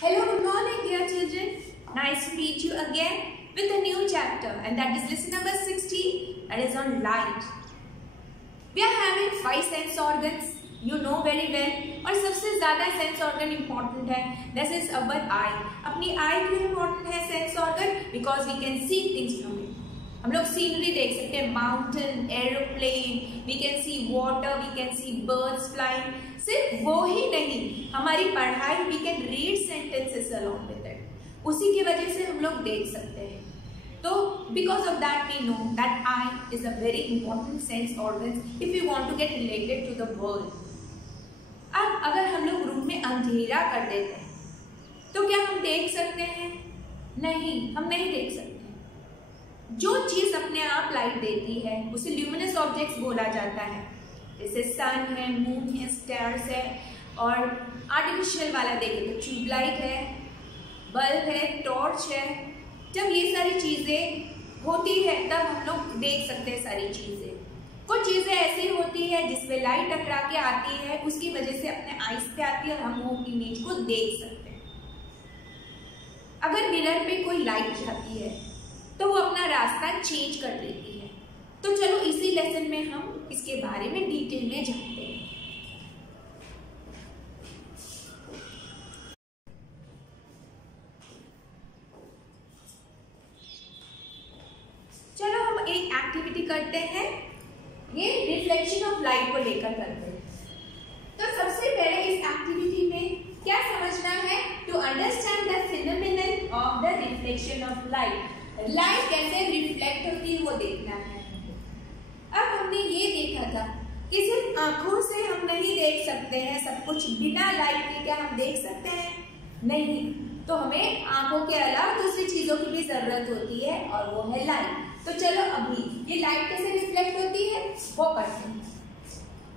Hello, good morning dear children. Nice to meet you again with a new chapter, and that is lesson number 16, that is on light. We are having 5 sense organs, you know very well, और सबसे ज़्यादा sense organ important है, this is our eye. अपनी eye क्यों important है sense organ? Because we can see things from it. हम लोग scenery देख सकते हैं, mountain, aeroplane, we can see water, we can see birds flying. सिर्फ वो ही नहीं, हमारी पढ़ाई, we can read sentences along with it. उसी की वजह से हम लोग देख सकते हैं. तो because of that we know that eye is a very important sense organ if you want to get related to the world. अब अगर हम लोग रूम में अंधेरा कर देते हैं तो क्या हम देख सकते हैं? नहीं, हम नहीं देख सकते. जो चीज अपने आप लाइट देती है उसे ल्यूमिनस ऑब्जेक्ट्स बोला जाता है. जैसे सन है, मून है, स्टार्स है, और आर्टिफिशियल वाला देखें तो ट्यूबलाइट है, बल्ब है, टॉर्च है. जब ये सारी चीजें होती है तब हम लोग देख सकते हैं सारी चीजें. कुछ चीजें ऐसी होती है जिसमें लाइट टकरा के आती है, उसकी वजह से अपने आईज पे आती है और हम वो इमेज को देख सकते हैं. अगर मिरर पे कोई लाइट जाती है तो वो अपना रास्ता चेंज कर देती है. तो चलो इसी लेसन में हम इसके बारे में डिटेल में जानते हैं. चलो हम एक एक्टिविटी करते हैं, ये रिफ्लेक्शन ऑफ लाइट को लेकर करते हैं. तो सबसे पहले इस एक्टिविटी में क्या समझना है? To understand the phenomenon of the reflection of light. Light कैसे रिफ्लेक्ट होती है वो देखना है. अब हमने ये देखा था कि सिर्फ आंखों से हम नहीं देख सकते हैं सब कुछ. बिना लाइट के क्या हम देख सकते हैं? नहीं. तो हमें आंखों के अलावा दूसरी चीजों की भी जरूरत होती है और वो है लाइट. तो चलो अभी ये लाइट कैसे रिफ्लेक्ट होती है वो करते हैं.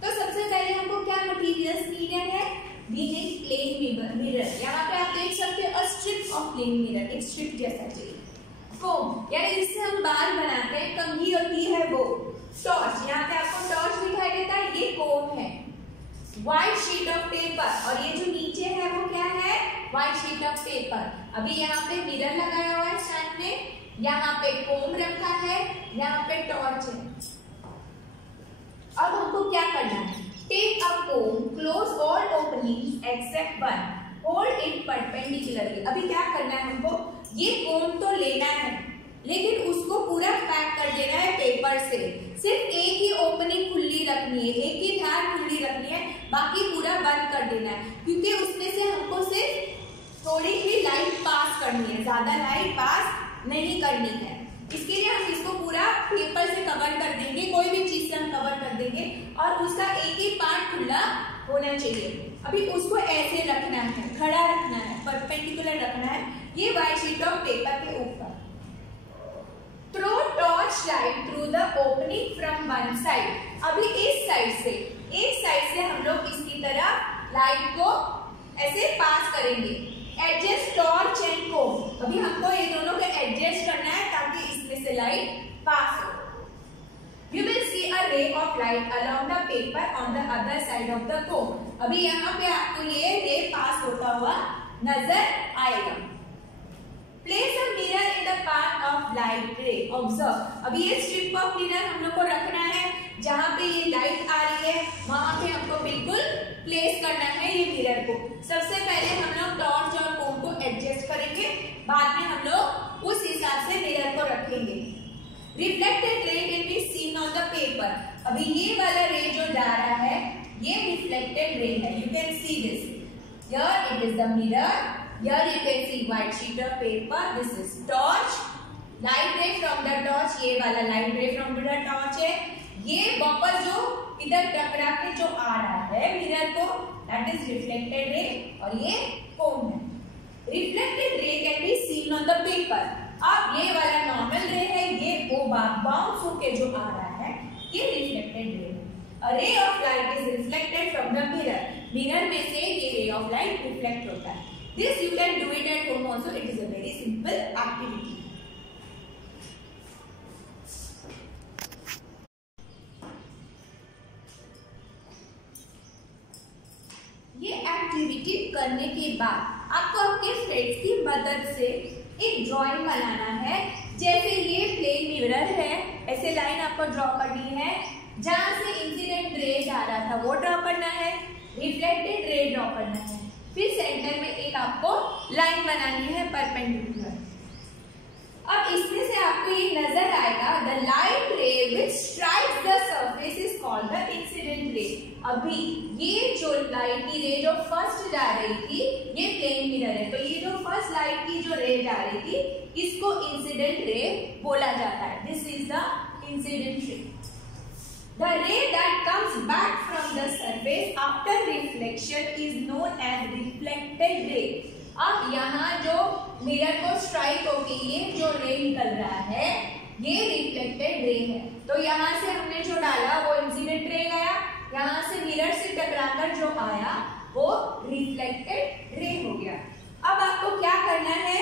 तो सबसे पहले हमको क्या मटेरियल्स नीडेड है? We need plane mirror. यहाँ पे आप देख सकते हो स्ट्रिप ऑफ प्लेन मिरर, एक स्ट्रिप जैसा चाहिए. कोम, यानी इससे हम बाल बनाते हैं, कंघी होती है वो. टॉर्च, यहाँ पे आपको टॉर्च दिखाई देता है, ये कोम है. व्हाइट शीट ऑफ पेपर, और ये जो नीचे है वो क्या है? White sheet of paper. अभी यहाँ पे मिरर लगाया हुआ है स्टैंड में, यहाँ पे कोम रखा है, यहाँ पे टॉर्च है. अब हमको क्या करना है? Take a comb, close all openings except one, hold it perpendicularly. अभी क्या करना है हमको? ये कोम तो लेना है लेकिन उसको पूरा पैक कर देना है पेपर से. सिर्फ एक ही ओपनिंग खुली रखनी है, एक ही धार खुली रखनी है, बाकी पूरा बंद कर देना है, क्योंकि उसमें से हमको सिर्फ थोड़ी ही लाइट पास करनी है, ज्यादा लाइट पास नहीं करनी है. इसके लिए हम इसको पूरा पेपर से कवर कर देंगे, कोई भी चीज से हम कवर कर देंगे, और उसका एक ही पार्ट खुला होना चाहिए. अभी उसको ऐसे रखना है, खड़ा रखना है, परपेंडिकुलर रखना है, ये व्हाइट शीट ऑफ पेपर के ऊपर. Throw torch light through the opening from one side. अभी इस साइड से, एक साइड से हम लोग इसकी तरह लाइट को ऐसे पास करेंगे. एडजस्ट टॉर्च एंड कोम. अभी हमको ये दोनों को एडजस्ट करना है ताकि इसमें से लाइट पास हो. You will see a ray of light along the paper on the other side of the comb. अभी यहाँ पे आपको ये रे पास होता हुआ नजर आएगा. Place a mirror in the path of light ray. Observe. अभी ये स्ट्रिप ऑफ मिरर हम लोग को रखना है, जहाँ पे ये लाइट आ रही है वहां पे हमको बिल्कुल प्लेस करना है ये मिरर को. सबसे पहले हम लोग टॉर्च और कोम को एडजस्ट करेंगे, बाद में हम लोग उस हिसाब से मिरर को रखेंगे. Reflected ray can be seen on the paper. अभी ये वाला रे जो जा रहा है ये रिफ्लेक्टेड रे है. You can see this. Here it is the mirror. Here you can see white sheet of paper. This is torch. Light ray from the torch. ये वाला light ray from the torch है. ये bubble जो इधर टकरा के जो आ रहा है मिरर को, that is reflected ray, और ये comb है. Reflected ray can be seen on the paper. अब ये वाला normal ray है, ये वो बाउंस होके जो आ रहा है ये reflected ray है. A ray of light is reflected from the mirror. Mirror में से ये ray of light reflect होता है. This you can do it at home also. It is a very simple activity. ये एक्टिविटी करने के बाद आपको आपके फ्रेंड्स की मदद से एक ड्राइंग बनाना है। जैसे ये प्लेन मिरर है, ऐसे लाइन आपको ड्रॉ करनी है। जहां से इंसिडेंट रे जा रहा था वो ड्रॉ करना है, रिफ्लेक्टेड रे ड्रॉ करना है। फिर सेंटर में एक आपको लाइन बनानी है परपेंडिकुलर। अब इसमें से आपको ये नजर आएगा द लाइट रे विच strikes the surface is called the incident रे। अभी ये जो लाइट की रे जो फर्स्ट जा रही थी, ये प्लेन मिरर है, तो ये जो फर्स्ट लाइट की जो रे जा रही थी इसको इंसिडेंट रे बोला जाता है। दिस इज द इंसिडेंट रे। The ray that comes back from the surface after reflection is known as reflected ray. अब यहाँ जो मिरर को स्ट्राइक होगी ये जो रे निकल रहा है ये रिफ्लेक्टेड रे है। तो यहाँ से हमने जो डाला वो इंसिडेंट रे गया, यहाँ से मिरर से टकराकर जो आया वो रिफ्लेक्टेड रे हो गया। अब आपको क्या करना है,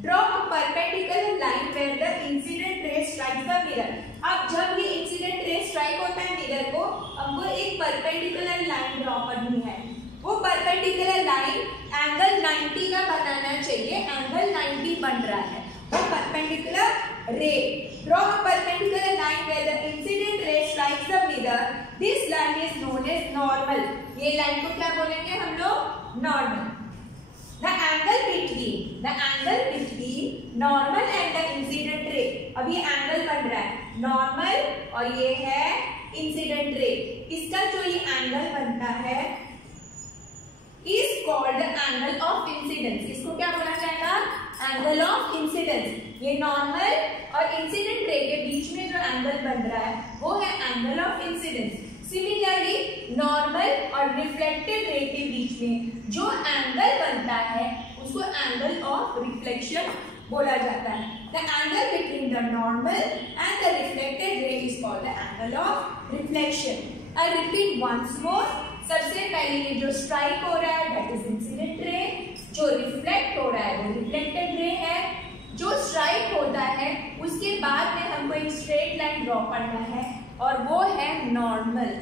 draw a perpendicular line where the incident ray strikes the mirror. अब जब ये इंसिडेंट रे स्ट्राइक होता है मिरर को, हमको एक परपेंडिकुलर लाइन ड्रॉ करनी है। वो परपेंडिकुलर लाइन एंगल 90 का बनाना चाहिए, एंगल 90 बन रहा है। वो perpendicular ray, draw a perpendicular line where the incident ray strikes the mirror. This line is known as normal. ये लाइन को क्या बोलेंगे हम लोग, normal. The angle between normal and the incident ray, अब ये एंगल बन रहा है नॉर्मल और ये है इंसिडेंट रे। इसका जो ये एंगल बनता है is called angle of incidence। इसको क्या बोला जाएगा, एंगल ऑफ इंसिडेंस। ये नॉर्मल और इंसिडेंट रे के बीच में जो एंगल बन रहा है वो है angle of incidence. Similarly normal और रिफ्लेक्टेड रे के बीच में जो एंगल बनता है उसको एंगल ऑफ रिफ्लेक्शन बोला जाता है। The angle between the normal and the reflected ray is called the angle of reflection. I repeat once more. सबसे पहले ये जो स्ट्राइक हो रहा है दैट इज इंसिडेंट रे, जो रिफ्लेक्ट हो रहा है वो रिफ्लेक्टेड रे है। जो स्ट्राइक होता है उसके बाद में हमको एक स्ट्रेट लाइन ड्रॉ करना है और वो है नॉर्मल।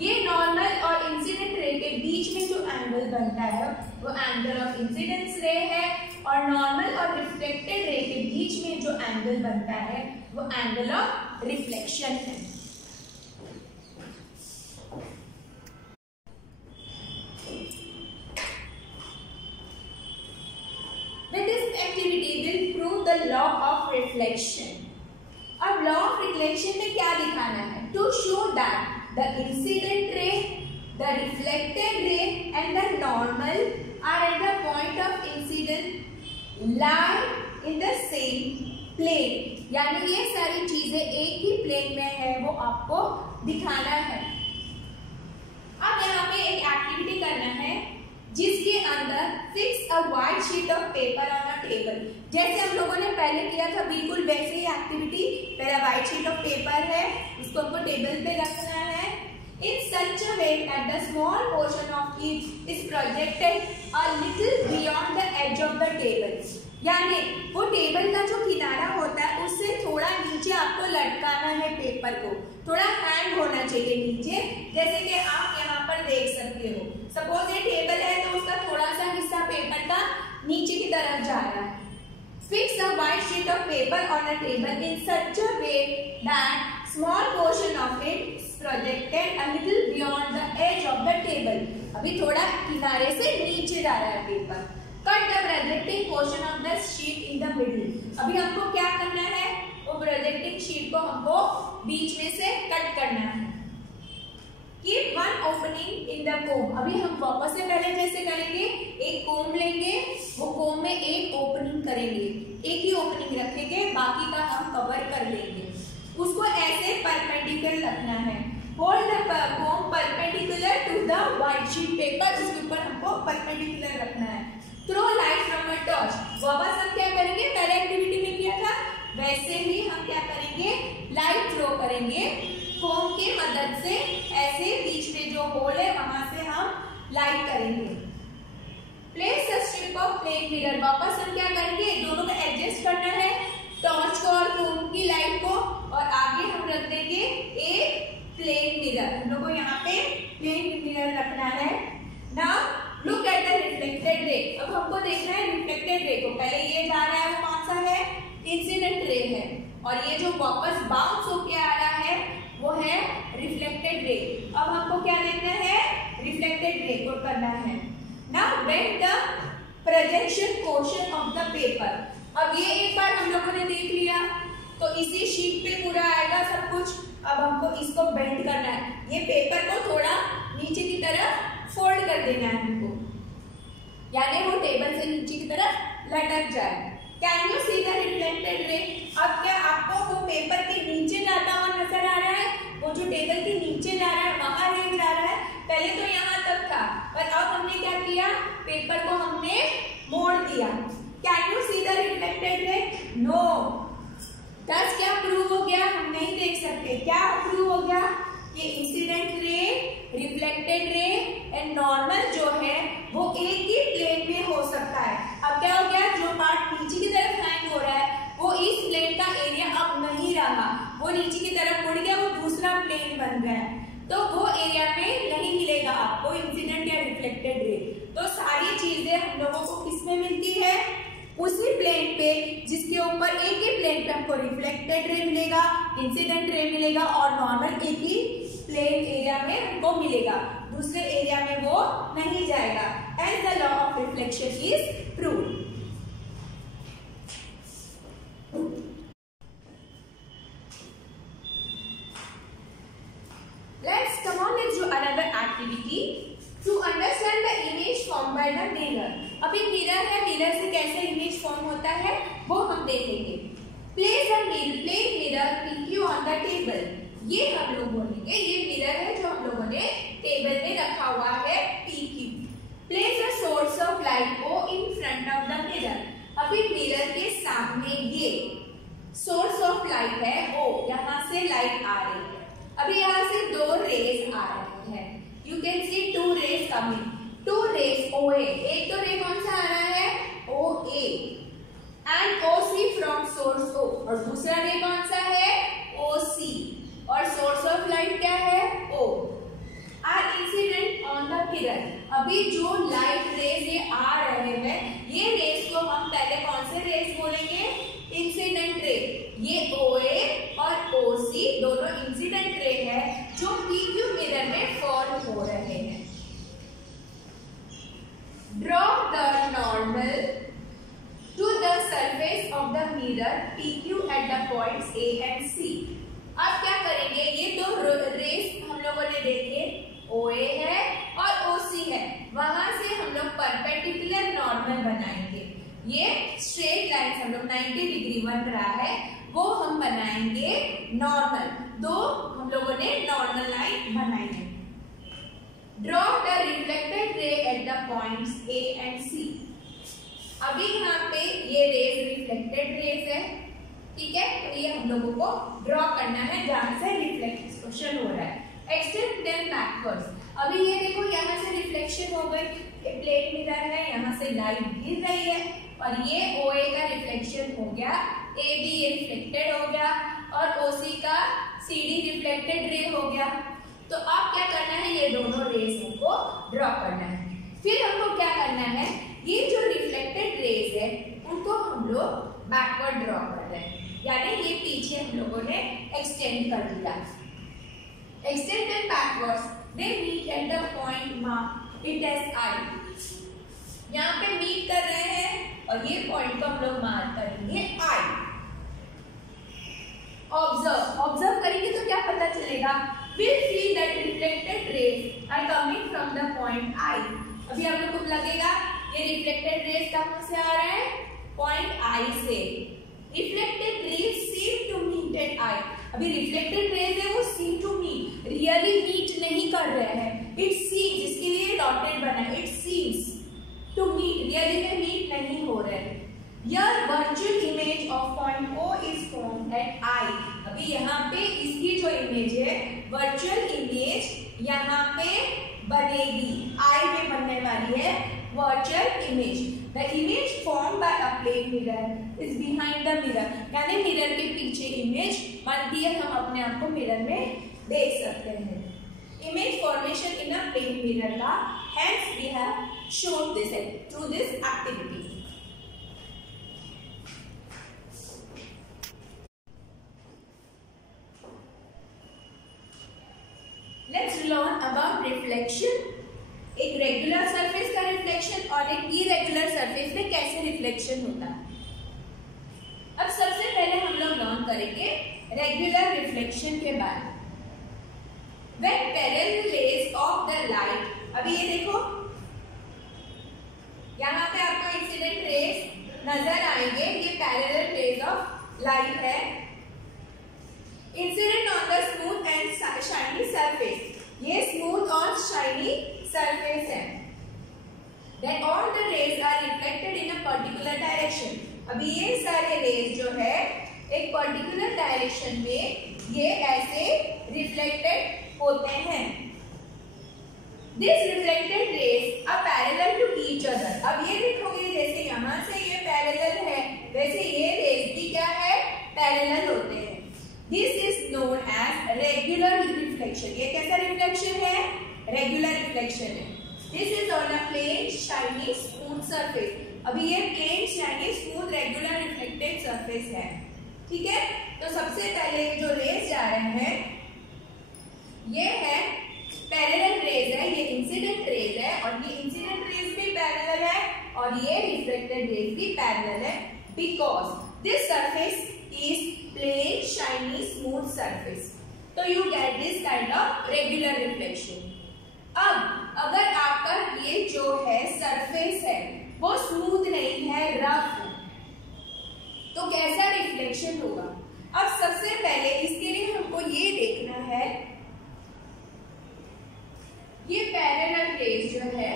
ये नॉर्मल और इंसिडेंट रे के बीच में जो एंगल बनता है वो एंगल ऑफ इंसिडेंस रे है, और नॉर्मल और रिफ्लेक्टेड रे के बीच में जो एंगल बनता है वो एंगल ऑफ रिफ्लेक्शन है। With this activity we'll prove the law of reflection. अब लॉ ऑफ रिफ्लेक्शन में क्या दिखाना है, to show that the incident ray, the reflected ray and the normal are at the point of incidence lie in the same plane. यानी ये सारी चीजें एक ही प्लेन में है वो आपको दिखाना है। अब यहाँ पे एक एक्टिविटी करना है जिसके अंदर fix a white sheet of paper on a table. जैसे हम लोगों ने पहले किया था बिल्कुल वैसे ही एक्टिविटी। पहला वाइट शीट ऑफ पेपर है, उसको हमको टेबल पे रखना है। In such a way that the small portion of it is projected a little beyond the edge of the table. यानी वो टेबल का जो किनारा होता है उससे थोड़ा नीचे आपको लटकाना है पेपर को, थोड़ा हैंग होना चाहिए नीचे, जैसे कि आप यहाँ पर देख सकते हो। सपोज ये टेबल है तो उसका थोड़ा सा हिस्सा पेपर का नीचे की तरफ जा रहा है। Fix a white sheet of paper on a table in such a way that small portion of it is projected a little beyond the edge of the table. अभी थोड़ा किनारे से नीचे जा रहा है paper. Cut the projecting portion of the sheet in the middle. अभी हमको क्या करना है, वो प्रोजेक्टिंग शीट को हमको बीच में से कट करना है। Keep one opening in the comb. अभी हम वापस से पहले जैसे करेंगे, एक कोम लेंगे, वो कोम में एक ओपनिंग करेंगे, एक ही ओपनिंग रखेंगे, बाकी का हम कवर कर लेंगे। उसको ऐसे परपेंडिकुलर रखना है। Hold the comb perpendicular to the white sheet paper, जिसके ऊपर हमको परपेंडिकुलर रखना है। Throw light from a torch. वापस हम क्या करेंगे, पहले एक्टिविटी में किया था वैसे ही हम क्या करेंगे, लाइट थ्रो करेंगे कोम की मदद से। ऐसे बीच में जो होल है वहां से हम लाइट करेंगे। Place a strip of plane mirror. वापस हम क्या करेंगे, दोनों को एडजस्ट करना है, टॉर्च को और कोम की लाइट को, और आगे हम रख देंगे एक प्लेन मिरर। हम लोग को यहाँ पे प्लेन मिरर रखना है। Now look at the reflected रे। अब हमको जो वापस बाउंस होके आ रहा है वो है रिफ्लेक्टेड रे। अब हमको क्या देखना है, रिफ्लेक्टेड रे को करना है। Now bend the projection portion of the paper. अब ये एक बार हम लोगों ने देख लिया, तो इसी शीट पे पूरा आएगा सब कुछ। अब हमको इसको बेंड करना है, ये पेपर को थोड़ा नीचे की तरफ फोल्ड कर देना है हमको, यानी वो टेबल से नीचे की तरफ लटक जाए। Can you see the reflected रे? अब क्या आपको वो पेपर के नीचे जाता हुआ नजर आ रहा है? वो जो टेबल के नीचे जा रहा है वहां रे जा रहा है, पहले तो यहाँ तक था, और अब हमने क्या किया, पेपर को हमने मोड़ दिया। Can you see the reflected ray? No. This क्या प्रूव हो गया, हम नहीं देख सकते। क्या प्रूव हो गया कि incident ray, reflected ray and normal जो है वो एक ही प्लेन में हो सकता है। अब क्या हो गया, जो पार्ट नीचे की तरफ हैंग हो रहा है वो इस प्लेन का एरिया अब नहीं रहा, वो नीचे की तरफ मुड़ गया, वो दूसरा प्लेन बन गया है, तो वो एरिया में नहीं मिलेगा आपको इंसिडेंट या रिफ्लेक्टेड रे। तो सारी चीजें हम लोगों को किसमें मिलती है, उसी प्लेन पे जिसके ऊपर एक ही प्लेन पे हमको रिफ्लेक्टेड रे मिलेगा, इंसिडेंट रे मिलेगा और नॉर्मल एक ही प्लेन एरिया में हमको मिलेगा, दूसरे एरिया में वो नहीं जाएगा। And the law of reflection is proved. Let's come on, let's do another activity to understand the image formed by the mirror. अब एक मिरर है, मिरर से कैसे इमेज फॉर्म होता है वो हम देखेंगे। Place a mirror PQ on the table. ये हम लोग बोलेंगे, ये मिरर है जो हम लोगों ने टेबल में रखा हुआ है PQ। Place a source of light O in front of the mirror. अभी मिरर के सामने ये सोर्स ऑफ लाइट है O, यहाँ से लाइट आ रही है। अभी यहाँ से दो रेज आ रहे हैं, you can see two rays coming, two rays OA। एक तो रे कौन सा आ रहा है, OA and OC from source O, और दूसरा रे कौन सा है, OC, और सोर्स ऑफ लाइट क्या है, O। Are incident on the mirror. अभी जो लाइट रेज ये आ रहे हैं, ये रेज को हम पहले कौन से रेज बोलेंगे, इंसिडेंट रे। ये OA और OC दोनों इंसिडेंट रे है जो PQ मिरर में फॉर्म हो रहे हैं। Draw the normal to the surface of the mirror PQ at the points A and C. अब क्या करेंगे, ये दो रेस हम लोगों ने देखे, OA है और OC है, वहां से हम लोग परपेंडिकुलर नॉर्मल बनाएंगे। ये स्ट्रेट लाइन हम लोग 90 डिग्री बन रहा है, वो हम बनाएंगे नॉर्मल। दो हम लोगों ने नॉर्मल लाइन बनाई है। ड्रॉ द रिफ्लेक्टेड रे at the points A and C। अभी यहाँ पे ये रेज रिफ्लेक्टेड रेज है, ठीक है, तो ये हम लोगों को ड्रॉ करना है जहां से रिफ्लेक्शन हो रहा है। Extend them backwards. अभी ये देखो यहाँ से रिफ्लेक्शन हो गई, ये प्लेन मिरर है, यहाँ से लाइट गिर रही है और ये OA का रिफ्लेक्शन हो गया, AB ये रिफ्लेक्टेड हो गया और OC का CD रिफ्लेक्टेड रे हो गया। तो अब क्या करना है, ये दोनों रेज हमको ड्रॉ करना है। फिर हमको क्या करना है, ये जो रिफ्लेक्टेड रेज है उनको हम लोग बैकवर्ड ड्रॉ कर रहे हैं, यानी ये पीछे हम लोगों ने एक्सटेंड कर दिया। Extend them backwards, they meet at the point mark it as I। यहाँ पे मीट कर रहे हैं और ये पॉइंट को हम लोग मार्क करेंगे I। ऑब्जर्व करेंगे तो क्या पता चलेगा, we'll see that reflected rays are coming from the point I। अभी आप लोग को लगेगा ये रिफ्लेक्टेड रेज कहाँ से आ रहा है, पॉइंट I से। Reflected rays seem to meet at I। अभी रिफ्लेक्टेड रेज है वो seem to meet, really meet नहीं कर रहे हैं, it seems, जिसके लिए डॉटेड बना है, it seems to meet, really में मीट नहीं हो रहे हैं। Your virtual image of point O is formed at I। अभी यहाँ पे इसकी जो इमेज है, वर्चुअल इमेज यहाँ पे बनेगी, I में बनने वाली है virtual image. The image formed by a plane mirror is behind the mirror। यानी मिरर के पीछे इमेज बनती है, हम अपने आप को मिरर में देख सकते हैं। Image formation in a plane mirror का, hence we have shown this through this activity। About reflection, एक रेगुलर सरफेस का रिफ्लेक्शन और एक इरेगुलर सरफेस में कैसे रिफ्लेक्शन होता है। अब सबसे पहले हम लोग लर्न करेंगे रेगुलर रिफ्लेक्शन के बारे में। When parallel rays of the light, अभी ये देखो यहाँ पे आपको इंसिडेंट रेज नजर आएंगे, ये पैरेलल रेज ऑफ लाइट है, incident on the smooth and shiny surface, ये स्मूथ और शाइनी सरफेस है। Then all the rays are reflected in a particular direction, अभी ये सारे रेज जो है एक पर्टिकुलर डायरेक्शन में ये ऐसे रिफ्लेक्टेड होते हैं। These reflected rays are parallel to each other, अब ये देखोगे जैसे यहाँ से ये पैरेलल है वैसे ये रेज भी क्या है, पैरेलल होते हैं। This is known as regular reflection, ये कैसा रिफ्लेक्शन है, रेगुलर रिफ्लेक्शन है। This is on a plain shiny smooth surface, अभी ये plane shiny smooth regular reflected surface है, ठीक है। तो सबसे पहले जो रेज जा रहे हैं ये है पैरेलल रेज है, ये इंसिडेंट रेज है और ये इंसिडेंट रेज भी पैरेलल है और ये रिफ्लेक्टेड रेज भी पैरेलल है, because this surface is plane shiny smooth surface, तो you get this kind of regular reflection. अब अगर आपका ये जो है सरफेस है वो स्मूथ नहीं है, रफ है, तो कैसा रिफ्लेक्शन होगा। अब सबसे पहले इसके लिए हमको ये देखना है, ये पैरेलल रेज जो है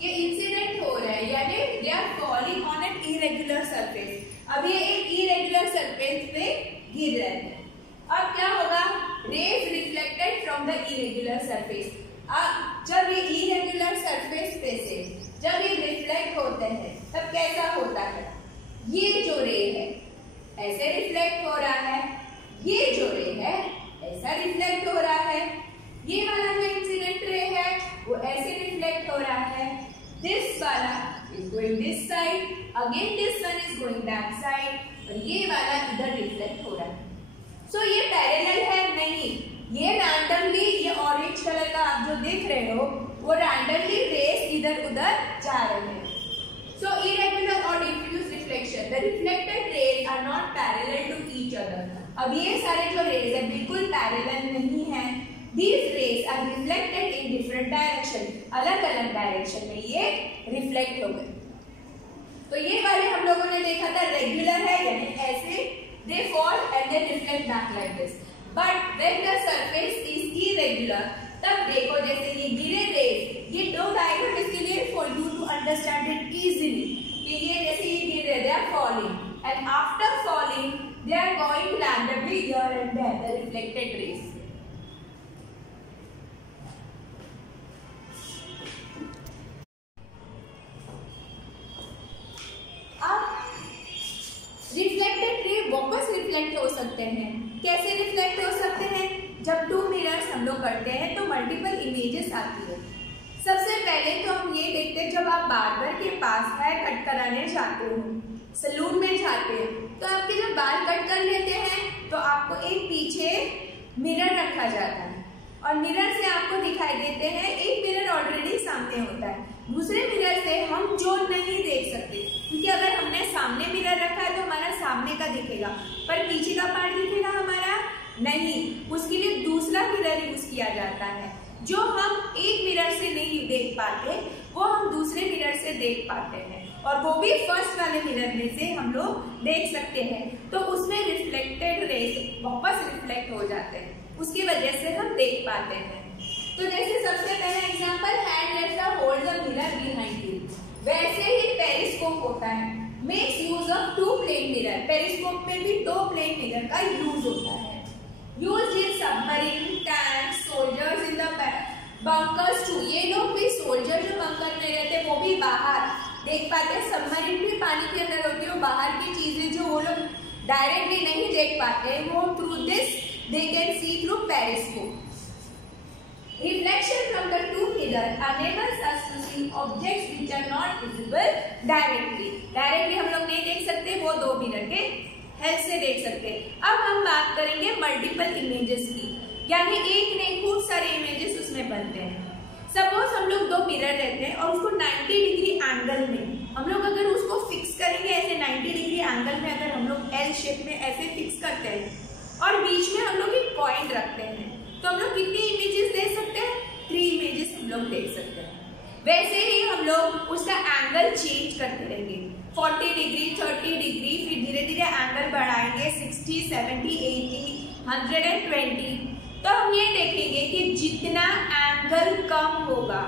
ये इंसिडेंट हो रहा है यानी they are falling on an irregular surface, अब ये एक इरेगुलर सरफेस पे गिर रहे हैं। अब क्या होगा, rays reflected from the irregular surface, अब जब ये इरेगुलर सरफेस पे से जब ये रिफ्लेक्ट होते हैं तब कैसा होता है, ये जो रे है ऐसे रिफ्लेक्ट हो रहा है, ये जो रे है ऐसा रिफ्लेक्ट हो रहा है, ये वाला जो इंसिडेंट रे है वो ऐसे रिफ्लेक्ट हो रहा है, दिस वाला is going this side, again this one is going that side, और ये वाला इधर रिफ्लेक्ट हो रहा है। सो ये पैरेलल है नहीं, ये रैंडमली, ये ऑरेंज कलर का आप जो देख रहे हो वो रैंडमली रेस इधर उधर जा रहे हैं। सो इरेगुलर और diffuse reflection, the reflected rays are not parallel to each other, अब ये सारे जो रेज है बिल्कुल पैरेलल नहीं है। These rays are reflected in different direction, अलग अलग डायरेक्शन में ये रिफ्लेक्ट हो गए। तो ये वाले हम लोगों ने देखा था रेगुलर है यानी ऐसे they fall and they reflect back like this, but when the surface is irregular, तब देखो जैसे ये गिरे रेज, ये दो डायग्राम इसके लिए for you to understand it easily, कि ये जैसे ये गिर रहे, they are falling and after falling they are going randomly here and there, the reflected rays। Reflected ray वापस रिफ्लेक्ट हो सकते हैं, कैसे रिफ्लेक्ट हो सकते हैं, जब टू मिरर्स हम लोग करते हैं तो मल्टीपल इमेजेस आती है। सबसे पहले तो हम ये देखते हैं जब आप बार्बर के पास हेयर कट कराने जाते हो, सैलून में जाते हैं, तो आपके जब बाल कट कर लेते हैं तो आपको एक पीछे मिरर रखा जाता है और मिरर से आपको दिखाई देते हैं, एक मिरर ऑलरेडी सामने होता है, दूसरे मिरर से हम जो नहीं देख सकते, क्योंकि अगर हमने सामने मिरर रखा है तो हमारा सामने का दिखेगा पर पीछे का पार्ट दिखेगा हमारा नहीं, उसके लिए दूसरा मिरर यूज किया जाता है, जो हम एक मिरर से नहीं देख पाते वो हम दूसरे मिरर से देख पाते हैं और वो भी फर्स्ट वाले मिरर में से हम लोग देख सकते हैं, तो उसमें रिफ्लेक्टेड रेज वापस रिफ्लेक्ट हो जाते हैं, उसकी वजह से हम देख पाते हैं। तो जैसे सबसे पहला example, hand rest hold the mirror behind you, वैसे ही पेरिस्कोप होता है, makes use of two plane mirror, periscope में भी दो प्लेन मिरर का यूज होता है, used in submarine, tank, soldiers in the bunkers too, ये लोग भी सोल्जर जो बंकर में रहते हैं वो भी बाहर देख पाते हैं, सबमरीन भी पानी के अंदर होती है, वो बाहर की चीजें जो वो लोग डायरेक्टली नहीं देख पाते वो through this they can see through periscope. Reflection from the two mirrors enables us to see objects which are not visible directly. Directly हम लोग नहीं देख सकते, वो दो मिरर के हेल्प से देख सकते हैं। अब हम बात करेंगे मल्टीपल इमेजेस की। यानी एक नहीं खूब सारे इमेजेस उसमें बनते हैं। सपोज हम लोग दो मिरर रहते हैं और उसको 90 डिग्री एंगल में हम लोग अगर उसको फिक्स करेंगे, ऐसे 90 डिग्री एंगल में अगर हम लोग एल शेप में ऐसे फिक्स करते हैं और बीच में हम लोग एक पॉइंट रखते हैं, तो हम लोग कितनी इमेजेस देख सकते हैं? 3 इमेजेस हम लोग देख सकते हैं। वैसे ही हम लोग उसका एंगल चेंज करते रहेंगे, 40 डिग्री, 30 डिग्री, फिर धीरे धीरे एंगल बढ़ाएंगे 60, 70, 80, 120। तो हम ये देखेंगे कि जितना एंगल कम होगा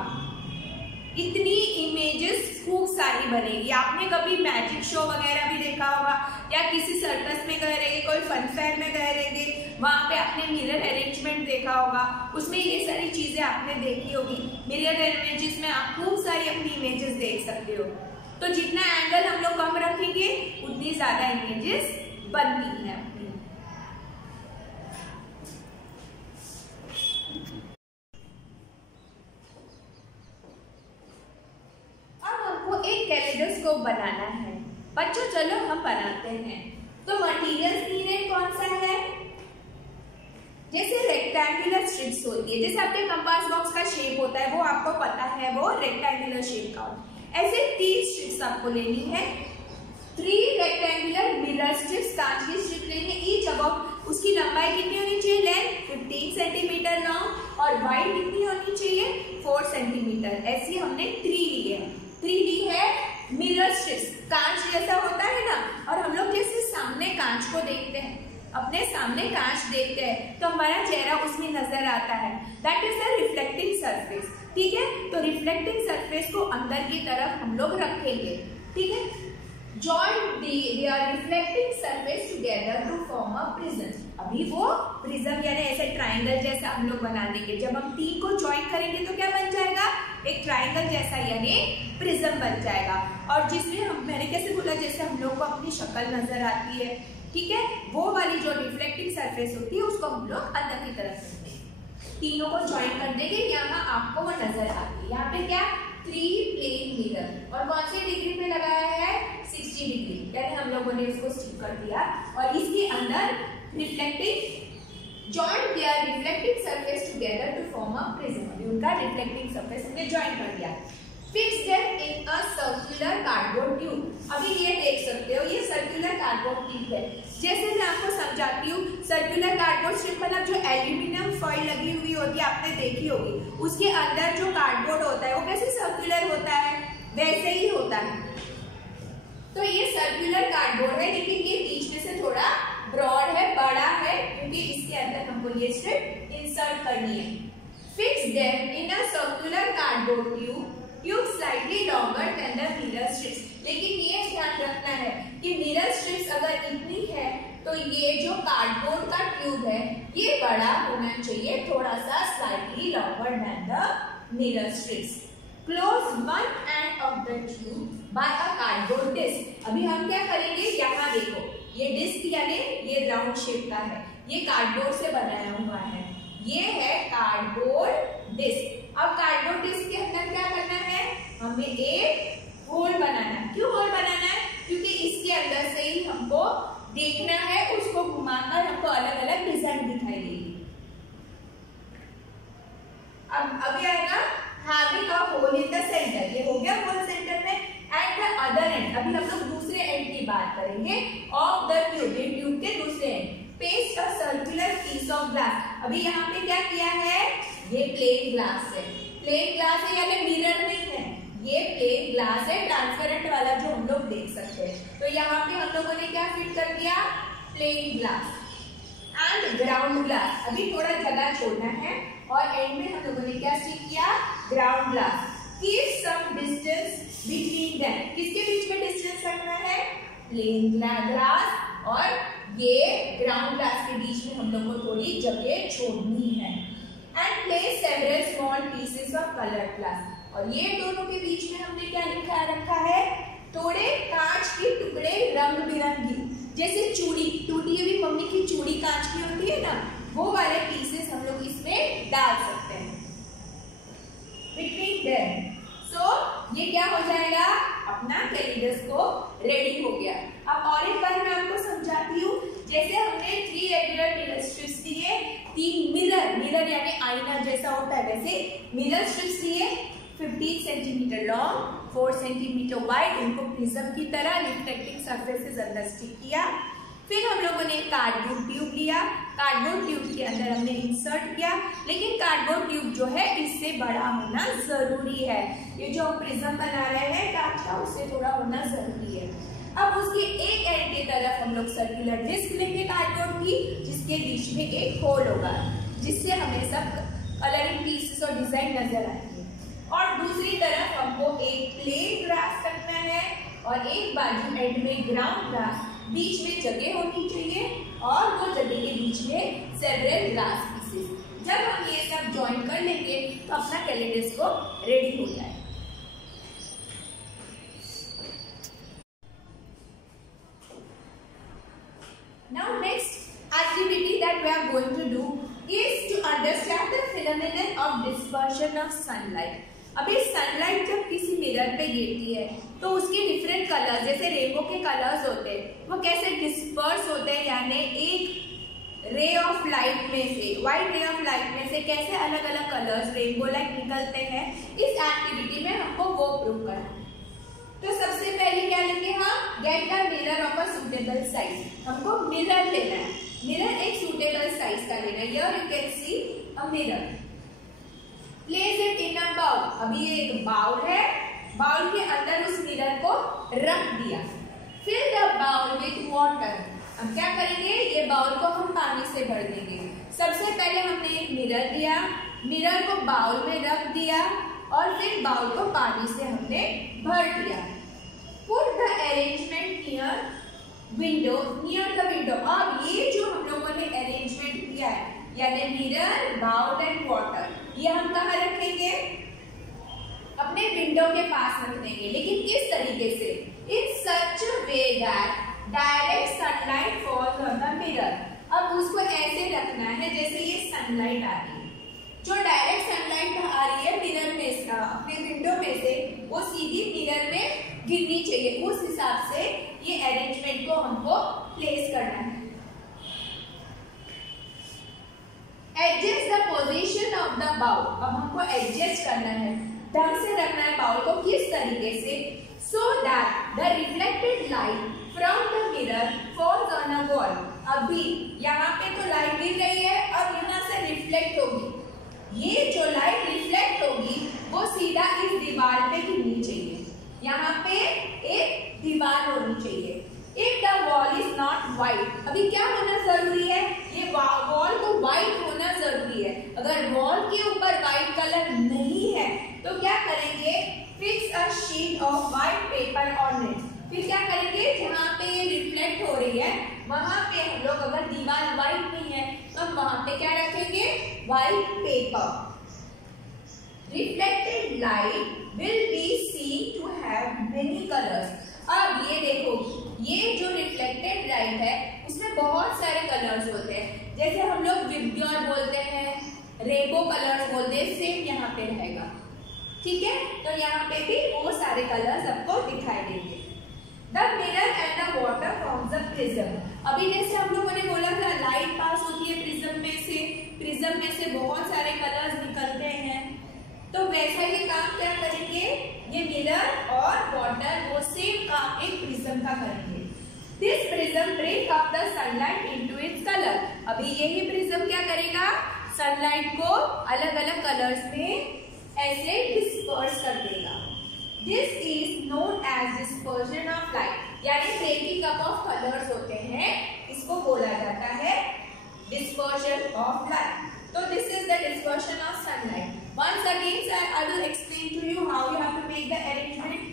इतनी इमेजेस खूब सारी बनेगी। आपने कभी मैजिक शो वगैरह भी देखा होगा या किसी सर्कस में गए रहेंगे, कोई फन फेयर में गए रहेंगे, वहां पे आपने मिरर अरेंजमेंट देखा होगा, उसमें ये सारी चीजें आपने देखी होगी। मिरर इमेजेस में आप खूब सारी अपनी इमेजेस देख सकते हो। तो जितना एंगल हम लोग कम रखेंगे उतनी ज्यादा इमेजेस बनती है। कैलेडोस्कोप बनाना है बच्चों, चलो हम बनाते हैं। तो मटेरियल्स नीडेड कौन सा है? जैसे रेक्टेंगुलर स्ट्रिप्स होती है, जैसे आपके कंपास बॉक्स का शेप होता है वो आपको पता है, वो रेक्टेंगुलर शेप का होता है। ऐसे 3 स्ट्रिप्स आपको लेनी है, 3 रेक्टेंगुलर मिरर स्ट्रिप्स, कांच की स्ट्रिप लेंगे। ईच अबाउट उसकी लंबाई कितनी होनी चाहिए? लेंथ 15 सेंटीमीटर लॉन्ग और वाइड कितनी होनी चाहिए? 4 सेंटीमीटर। ऐसी हमने 3 ली है। 3 ली है मिरर स्ट्रिप्स, कांच जैसा होता है ना, और हम लोग जैसे सामने कांच को देखते हैं, अपने सामने कांच देखते हैं तो हमारा चेहरा उसमें नजर आता है, that is the reflecting surface. ठीक है, तो रिफ्लेक्टिंग सरफेस को अंदर की तरफ हम लोग रखेंगे। ठीक है, join their reflecting surface together to form a prism। अभी वो प्रिज्म यानी ऐसे ट्राइंगल जैसा हम लोग बना देंगे। जब हम 3 को ज्वाइन करेंगे तो क्या बन जाएगा? एक ट्राइंगल जैसा यानी प्रिज्म बन जाएगा। और जिसमें मैंने कैसे बोला, जैसे हम लोग को अपनी शक्ल नजर आती है, ठीक है, वो वाली जो रिफ्लेक्टिंग सरफेस होती है उसको हम लोग अंदर की तरफ रखते हैं। तीनों को ज्वाइन कर देंगे, यहाँ आपको वो नजर आती है। यहाँ पे क्या? 3 प्लेन मिरर, और कौन सी डिग्री पे लगाया है? 60 डिग्री, यानी हम लोगों ने इसको स्टिक कर दिया। और इसके अंदर reflecting joint there reflecting surface together to form a prism. अभी उनका रिफ्लेक्टिंग सरफेस हमने ज्वाइन कर दिया। Fix them in a circular cardboard tube. अभी ये देख सकते हो, ये सर्कुलर कार्डबोर्ड ट्यूब है। जैसे मैं आपको समझाती हूँ, सर्कुलर कार्डबोर्ड स्ट्रिप मतलब जो एल्यूमिनियम फॉइल लगी हुई होती है, आपने देखी होगी, उसके अंदर जो कार्डबोर्ड होता है वो कैसे सर्कुलर होता है, वैसे ही होता है। तो ये सर्कुलर कार्डबोर्ड है, लेकिन ये बीच में से थोड़ा ब्रॉड है, बड़ा है, क्योंकि इसके अंदर हमको ये स्ट्रिप इंसर्ट करनी है। Fix them in a circular cardboard tube slightly longer than the mirror strips. लेकिन ये ध्यान रखना है कि मिरर स्ट्रिप्स अगर इतनी है तो ये जो कार्डबोर्ड का ट्यूब है ये बड़ा होना चाहिए, थोड़ा सा slightly longer than the mirror strips. Close one end of the tube by a cardboard disc. अभी हम क्या करेंगे, यहाँ देखो, ये डिस्क यानी ये राउंड शेप का है, ये कार्डबोर्ड से बनाया हुआ है, ये है कार्डबोर्ड डिस्क। अब कार्डबोर्ड डिस्क के अंदर क्या करना है, हमें एक होल बनाना है। क्यों होल बनाना है? क्योंकि इसके अंदर से ही हमको देखना है, उसको घुमाकर हमको अलग अलग डिजाइन दिखाई देगी। अब अभी आएगा having a hole in the center, ये हो गया होल सेंटर में। एट द अदर एंड, अभी हम लोग दूसरे एंड की बात करेंगे, ऑफ द ट्यूब, ये ट्यूब के दूसरे end paste a circular piece of glass. अभी यहाँ पे क्या किया है, ये प्लेन ग्लास है, प्लेन ग्लास है यानी मिरर नहीं है, ये प्लेन ग्लास है, ट्रांसपेरेंट वाला जो हम लोग देख सकते हैं। तो यहाँ पे हम लोगों ने क्या फिट कर दिया, plain glass and ground glass. अभी थोड़ा जगह छोड़ना है और एंड में हम लोगों ने क्या स्टिक किया, ground glass. Keep some distance between them, किसके बीच में डिस्टेंस रखना है, प्लेन ग्लास और ये ग्राउंड ग्लास के बीच में हम लोग को थोड़ी जगह छोड़नी है। And place several small pieces of coloured glass, और ये दोनों के बीच में हमने क्या लिखा रखा है, थोड़े कांच के टुकड़े रंग बिरंगी, जैसे चूड़ी टूटी हुई मम्मी की चूड़ी कांच की होती है ना, वो वाले पीसेस हम लोग इसमें डाल सकते हैं बिटवीन देम। सो ये क्या हो जाएगा, अपना कैलिडोस्कोप रेडी हो गया। अब और एक बार मैं आपको समझाती हूँ, जैसे हमने 3 रेगुलर मिरर स्ट्रिप्स दिए, 3 मिरर मिरर यानी आईना जैसा होता है वैसे मिरर स्ट्रिप्स लिए 15 सेंटीमीटर लॉन्ग 4 सेंटीमीटर वाइड, इनको प्रिज्म की तरह रिफ्लेक्टिंग सरफेसेस अंदर स्टिक किया। फिर हम लोगों ने कार्डबोर्ड ट्यूब लिया, कार्डबोर्ड ट्यूब के अंदर हमने इंसर्ट किया, लेकिन कार्डबोर्ड ट्यूब जो है इससे बड़ा होना जरूरी है। ये जो प्रिज्म बना रहे हैं कांच का उससे थोड़ा होना जरूरी है। अब उसके एक एंड की तरफ हम लोग सर्कुलर डिस्क लेंगे कार्डबोर्ड की, जिसके बीच में एक होल होगा जिससे हमें सब कलरिंग पीसेस और डिजाइन नजर आएंगे। और दूसरी तरफ हमको एक प्लेन ग्रास रखना है और एक बाजू एंड में ग्राउंड ग्रास, बीच में जगह होनी चाहिए और वो जगह के बीच में सेवरल ग्लास पीसेस। जब हम ये सब ज्वाइन कर लेंगे तो अपना कैलेडोस्कोप रेडी हो जाएगा। Now next activity that we are going to do is to understand the phenomenon of dispersion of sunlight. अभी सनलाइट जब किसी मिरर पे गिरती है तो उसके डिफरेंट कलर्स, जैसे रेनबो के कलर्स होते हैं, वो कैसे डिस्पर्स होते हैं, यानी एक रे ऑफ लाइट में से, व्हाइट रे ऑफ लाइट में से कैसे अलग अलग कलर्स रेनबो लाइट निकलते हैं। इस एक्टिविटी में हमको वो प्रूव करना है। तो सबसे पहले क्या लेंगे हम, get the mirror of a suitable size. हमको मिरर लेना है, मिरर एक सूटेबल साइज का लेना है। Here you can see a mirror, place it in a bowl. अभी ये एक बाउल है, बाउल के अंदर उस मिरर को रख दिया। Fill the bowl with water. अब क्या करेंगे, ये बाउल को हम पानी से भर देंगे। सबसे पहले हमने एक मिरर लिया, मिरर को बाउल में रख दिया और फिर बाउल को पानी से हमने भर दिया। Put the arrangement near window, near the window. अब ये जो हम लोगों ने अरेंजमेंट किया है, यानी मिरर, बाउल एंड वाटर, ये हम कहाँ रखेंगे, अपने विंडो के पास रख देंगे। लेकिन किस तरीके से, in such way that direct sunlight falls on the mirror. अब उसको ऐसे रखना है जैसे ये सनलाइट आ रही है, जो डायरेक्ट सनलाइट आ रही है मिरर में से, अपने विंडो में से, वो सीधी मिरर में गिरनी चाहिए। उस हिसाब से ये अरेंजमेंट को हमको प्लेस करना है। Adjust the position of the bowl. अब हमको एडजस्ट करना है, ढंग से रखना है बाउल को। किस तरीके से, so that the reflected light from the mirror falls on a wall. अभी यहाँ पे तो लाइट गिर रही है, अब यहाँ से रिफ्लेक्ट होगी। ये जो लाइट रिफ्लेक्ट होगी वो सीधा इस दीवार पे गिरनी चाहिए। यहाँ पे एक दीवार होनी चाहिए। If the wall is not white, अभी क्या होना जरूरी है, ये वॉल को व्हाइट होना जरूरी है। अगर वॉल के ऊपर व्हाइट कलर नहीं है तो क्या करेंगे, fix a sheet of white paper on it. फिर क्या करेंगे, जहाँ पे ये रिफ्लेक्ट हो रही है वहां पे हम लोग, अगर दीवार व्हाइट नहीं है तो हम वहां पे क्या रखेंगे, white paper. Reflected light will be seen to have many colours. अब ये देखो, ये जो रिफ्लेक्टेड लाइट है उसमें बहुत सारे कलर्स होते हैं, जैसे हम लोग विबग्योर बोलते हैं, रेनबो कलर्स बोलते हैं, सेम यहाँ पे रहेगा। ठीक है, तो यहाँ पे भी वो सारे कलर्स आपको दिखाई देंगे। The mirror and the water forms the prism. अभी जैसे हम लोगों ने बोला था लाइट पास होती है प्रिज्म में से बहुत सारे कलर्स निकलते हैं, तो वैसा ये काम क्या करेंगे, ये मिरर और वाटर वो सेम काम एक प्रिज्म का करेंगे। This prism break up the sunlight into its colour. अभी यही प्रिज्म क्या करेगा, सनलाइट को अलग अलग कलर्स में ऐसे डिस्पर्स कर देगा। This is known as dispersion of light, यानी ब्रेकिंग अप ऑफ कलर्स होते हैं, इसको बोला जाता है dispersion of light. So this is the dispersion of sunlight. Once again, sir, I will explain to you how you have to make the arrangement.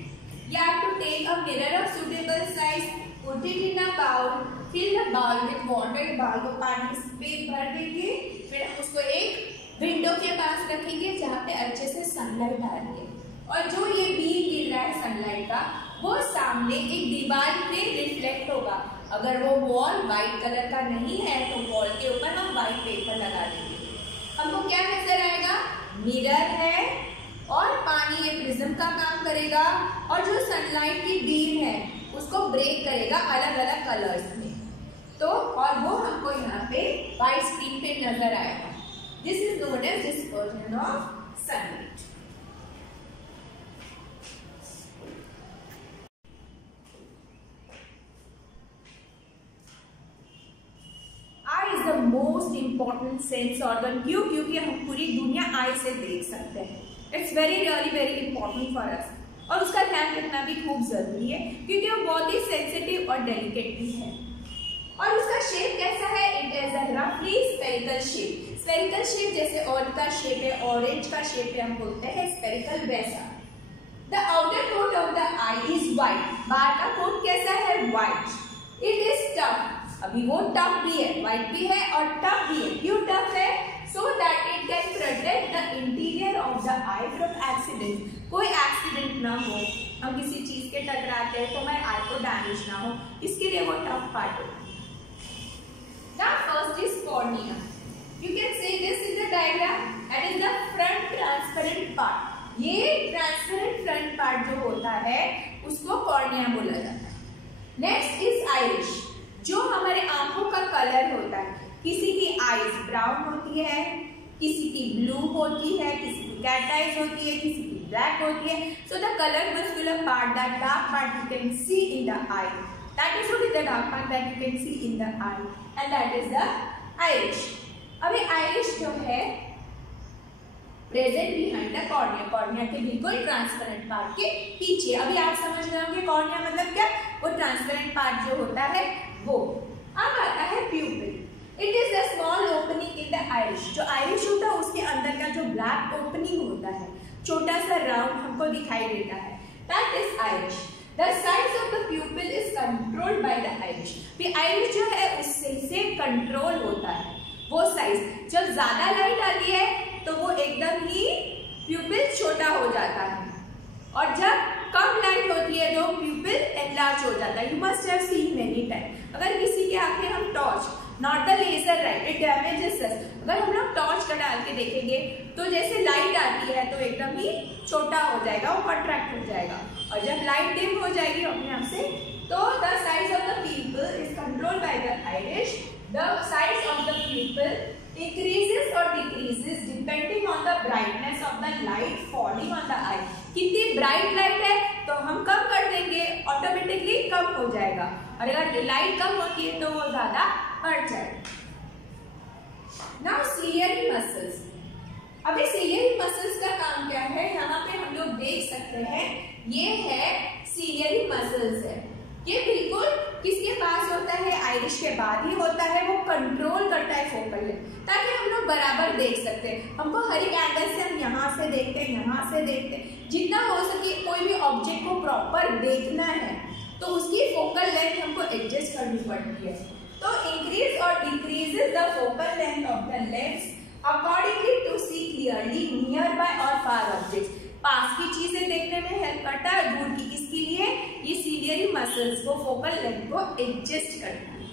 You have to take a mirror of suitable size, put it in a bowl, fill the bowl with water. Bowl को पानी से भर देंगे, फिर हम उसको एक window के पास रखेंगे जहाँ पे अच्छे से सनलाइट आ रही है, और जो ये बीम गिर रहा है सनलाइट का वो सामने एक दीवार पे रिफ्लेक्ट होगा। अगर वो वॉल व्हाइट कलर का नहीं है तो वॉल के ऊपर हम व्हाइट पेपर लगा देंगे। हमको क्या नजर आएगा, मिरर है और पानी ये प्रिज्म का काम करेगा, और जो सनलाइट की बीम है उसको ब्रेक करेगा अलग अलग कलर्स में। तो और वो हमको यहाँ पे व्हाइट स्क्रीन पे नजर आएगा। This is known as dispersion of sunlight. Eye is the most important sense organ. क्यों? क्योंकि हम पूरी दुनिया आई से देख सकते हैं. It's very important for us. और उसका ध्यान रखना भी खूब जरूरी है क्योंकि वो बहुत ही सेंसिटिव और डेलिकेट भी है. और उसका शेप कैसा है? इट इज अ रफली स्फेरिकल शेप. स्फेरिकल शेप जैसे ऑल का शेप है, ऑरेंज का शेप है, हम बोलते हैं स्फेरिकल वैसा. The outer coat of the eye is white. बाहर का कोट कैसा है? व्हाइट. It is tough. अभी वो टफ भी है, व्हाइट भी है और टफ भी है. क्यों टफ है? So that it can protect the interior of the I from accident. कोई एक्सीडेंट ना हो, हम किसी चीज के टकराते हैं तो हमारे आई को डैमेज ना हो, इसके लिए वो टफ पार्ट है. Now first is cornea. You can see this in the diagram. That is the front transparent part. ये transparent front part जो होता है उसको cornea बोला जाता है. Next is iris. जो हमारे आंखों का कलर होता है. किसी की eyes brown होती है, किसी की blue होती है, किसी की cat eyes होती है, किसी की black होती है. So the color muscular part, that dark part you can see in the eye. That is what is the dark part that you can see in the eye, and that is the iris. अभी iris जो है present behind the cornea. cornea के बिल्कुल transparent part के पीछे. अभी आप समझ रहे होंगे cornea मतलब क्या? वो ट्रांसपेरेंट पार्ट जो होता है वो. अब आता है pupil. It is a small opening in the iris. जो iris होता है उसके अंदर का जो black opening होता है, छोटा सा राउंड हमको दिखाई देता है. That is iris. The size of the pupil is controlled by the iris. भी iris जो है उससे कंट्रोल होता है. वो साइज जब ज्यादा लाइट आती है तो वो एकदम ही प्यूपिल छोटा हो जाता है, और जब कम लाइट होती है तो प्यूपिल एनलार्ज हो जाता है. You must have seen many time. अगर किसी के आंखें हम torch, not the laser light, it damages us. अगर हम लोग टॉर्च का डाल के देखेंगे तो जैसे लाइट आती है तो एकदम ही छोटा हो जाएगा, वो कॉन्ट्रैक्ट हो जाएगा, और जब लाइट डिम हो जाएगी अपने आप से तो the size of the pupil is controlled by the iris. The size of the pupil increases or decreases depending on the brightness of the light falling on the eye. कितनी bright light है तो हम कम कर देंगे, automatically कम हो जाएगा, और अगर लाइट कम होती है तो वो ज्यादा बढ़ जाएगा. Now ciliary muscles. अभी ciliary muscles का काम क्या है? यहाँ पे हम लोग देख सकते हैं, ये है ciliary muscles है. ये बिल्कुल किसके पास होता है? आइरिश के बाद ही होता है. वो कंट्रोल करता है फोकल लेंथ, ताकि हम लोग बराबर देख सकते हैं. हमको हर एक एंगल से हम यहाँ से देखते हैं, यहाँ से देखते हैं. जितना हो सके कोई भी ऑब्जेक्ट को प्रॉपर देखना है तो उसकी फोकल लेंथ हमको एडजस्ट करनी पड़ती है. तो इंक्रीज और decreases the focal length of the lens accordingly to see clearly nearby और फार ऑब्जेक्ट्स. पास की चीजें देखने में हेल्प करता है, दूर की किसके लिए? ये सीलियरी मसल्स को फोकल लेंथ को एडजस्ट करता है.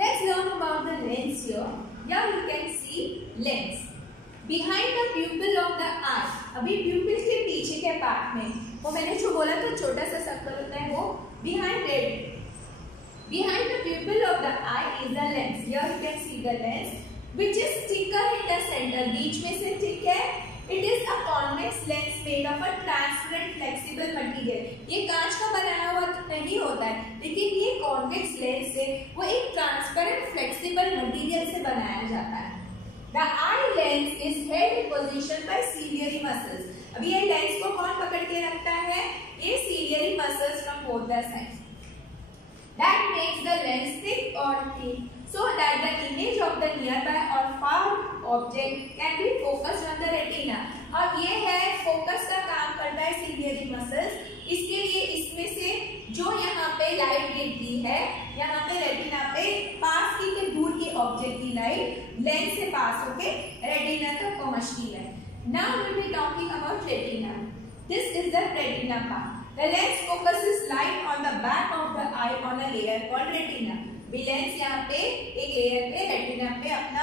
Let's learn about the lens here. Here you can see lens behind the pupil of the eye. अभी pupil के पीछे के पार्ट में, वो मैंने जो बोला था छोटा सा सर्कल होता है, वो behind it. Behind the pupil of the eye is the lens. Here you can see the lens, which is thicker in the center. बीच में से thick है. It is a convex lens made of a transparent flexible material. ये कांच का बनाया हुआ तो नहीं होता है, लेकिन ये convex lens से वो एक transparent flexible material से बनाया जाता है. The eye lens is held in position by ciliary muscles. अभी ये लेंस को कौन पकड़ के रखता है? ये ciliary muscles from both the sides. That makes the lens thick or thin so that the image of the nearby or far object can be focused on the retina. अब ये है फोकस का काम करता है ciliary muscles. इसके लिए इसमें से जो यहाँ पे लाइट गिरती है, यहाँ पे रेटिना पे पास की के दूर के ऑब्जेक्ट की लाइट लेंस से पास होके रेटिना तक पहुँचती है. Now we will be talking about retina. This is the retina part. The lens focuses light on the back of the eye on a layer called retina. भी lens यहाँ पे एक layer पे रेटिना पे अपना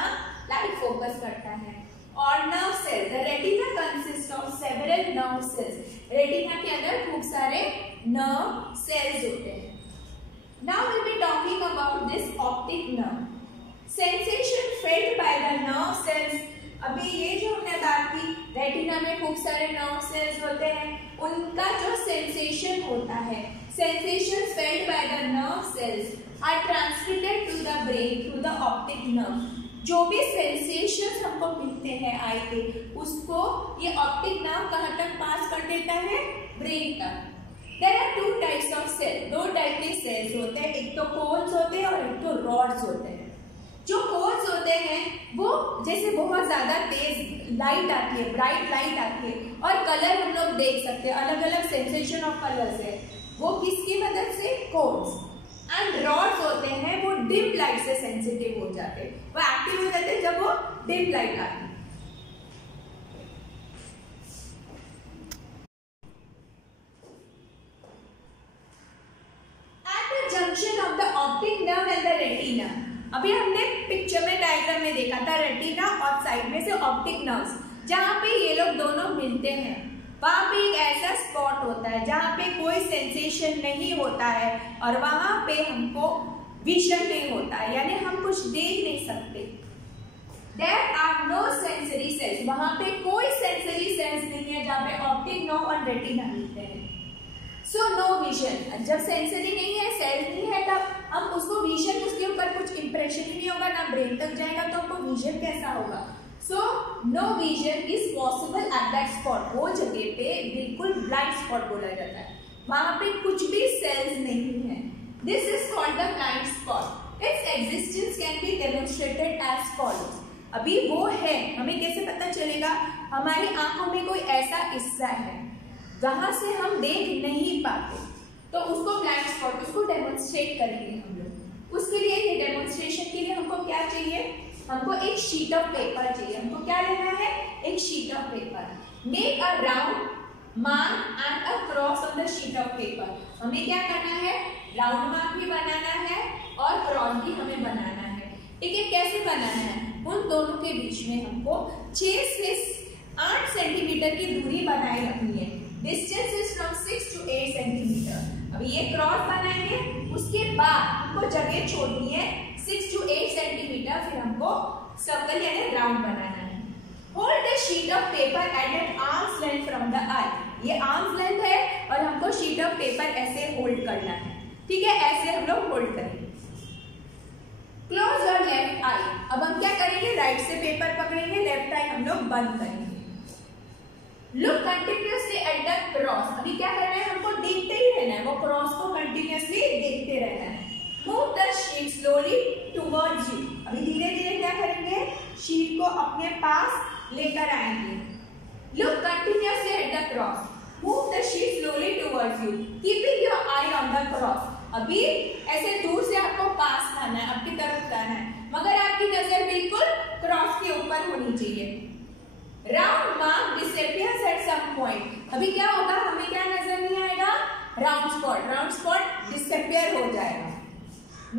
लाइट फोकस करता है, और nerve cells. The retina consists of several nerve cells. Retina के अंदर खूब सारे nerve cells होते हैं. Now we'll be talking about this optic nerve. Sensation felt by the nerve cells. अभी ये जो हमने बात की, रेटिना में खूब सारे नर्व सेल्स होते हैं, उनका जो सेंसेशन होता है, sensation felt by the nerve cells are transmitted to the brain through the optic nerve. जो भी सेंसेशंस हमको मिलते हैं आई के, उसको ये ऑप्टिक नर्व कहाँ तक पास कर देता है? ब्रेन तक. There are two types of cells. दो टाइप के सेल्स होते हैं, एक तो कोन्स होते हैं और एक तो रॉड्स होते हैं. जो कोन्स होते हैं वो जैसे बहुत ज्यादा तेज लाइट आती है, ब्राइट लाइट आती है और कलर हम लोग देख सकते हैं, अलग अलग सेंसेशन ऑफ कलर्स है, वो किसकी मदद से? कोन्स. एंड रॉड्स होते हैं वो डिम लाइट से सेंसिटिव हो जाते हैं, वो एक्टिव हो जाते हैं जब वो डिम लाइट आती है. At the junction of the optic nerve and the retina. अभी हमने पिक्चर में डायग्राम में देखा था रेटिना और साइड में से ऑप्टिक नर्व्स, जहाँ पे ये लोग दोनों मिलते हैं वहां पे एक ऐसा स्पॉट होता है जहाँ पे कोई सेंसेशन नहीं होता है और वहां पे हमको विजन नहीं होता है, यानी हम कुछ देख नहीं सकते. There are no sensory cells. वहां पे कोई सेंसरी सेल्स नहीं है जहाँ पे ऑप्टिक नर्व और रेटिना मिलते हैं. So no vision. जब सेंसरी नहीं है, सेल्स नहीं है, तब हम उसको विजन, उसके ऊपर कुछ इंप्रेशन ही नहीं होगा, ना ब्रेन तक जाएगा, तो हमको विजन कैसा होगा? So no vision is possible at that spot. वो जगह पे बिल्कुल ब्लाइंड स्पॉट बोला जाता है, वहां पे कुछ भी सेल्स नहीं है. This is called the blind spot. Its existence can be demonstrated as follows. अभी वो है, हमें कैसे पता चलेगा? हमारी आंखों में कोई ऐसा हिस्सा है जहां से हम देख नहीं पाते, तो उसको ब्लाइंड स्पॉट, उसको डेमोन्स्ट्रेट करेंगे हम लोग. उसके लिए ये डेमोन्स्ट्रेशन के लिए हमको क्या चाहिए? हमको एक शीट ऑफ पेपर चाहिए. हमको क्या लेना है? एक sheet of paper. Make a round mark and a cross on the sheet of paper. हमें क्या करना है? राउंड मार्क भी बनाना है और क्रॉस भी हमें बनाना है. ठीक है, कैसे बनाना है? उन दोनों के बीच में हमको 6 से 8 सेंटीमीटर की दूरी बनाए रखनी है. Distance is from 6 to 8 centimetre. अभी ये क्रॉस बनाएंगे, उसके बाद हमको जगह छोड़नी है 6 to 8 सेंटीमीटर. फिर हमको सर्कल यानी राउंड बनाना है. Hold the sheet of paper at an arms length from the eye. ये आर्म्स लेंथ है और हमको शीट ऑफ पेपर ऐसे होल्ड करना है. ठीक है, ऐसे हम लोग होल्ड करेंगे. Close your left eye. अब हम क्या करेंगे? राइट से पेपर पकड़ेंगे, लेफ्ट आई हम लोग बंद करेंगे. Look continuously at the cross. अभी क्या करना है? हमको देखते ही रहना है, वो क्रॉस को कंटिन्यूअसली देखते रहना है. Move the sheet slowly towards you. अभी धीरे धीरे क्या करेंगे? शीट को अपने पास लेकर आएंगे. Look continuously at the cross. Move the sheet slowly towards you, keeping your I on the cross. अभी ऐसे दूर से आपको पास लाना है, आपकी तरफ लाना है, मगर आपकी नजर बिल्कुल क्रॉस के ऊपर होनी चाहिए. Round mark disappears at some point. अभी क्या होगा? हमें क्या नजर नहीं आएगा? Round spot. Round spot disappear हो जाएगा.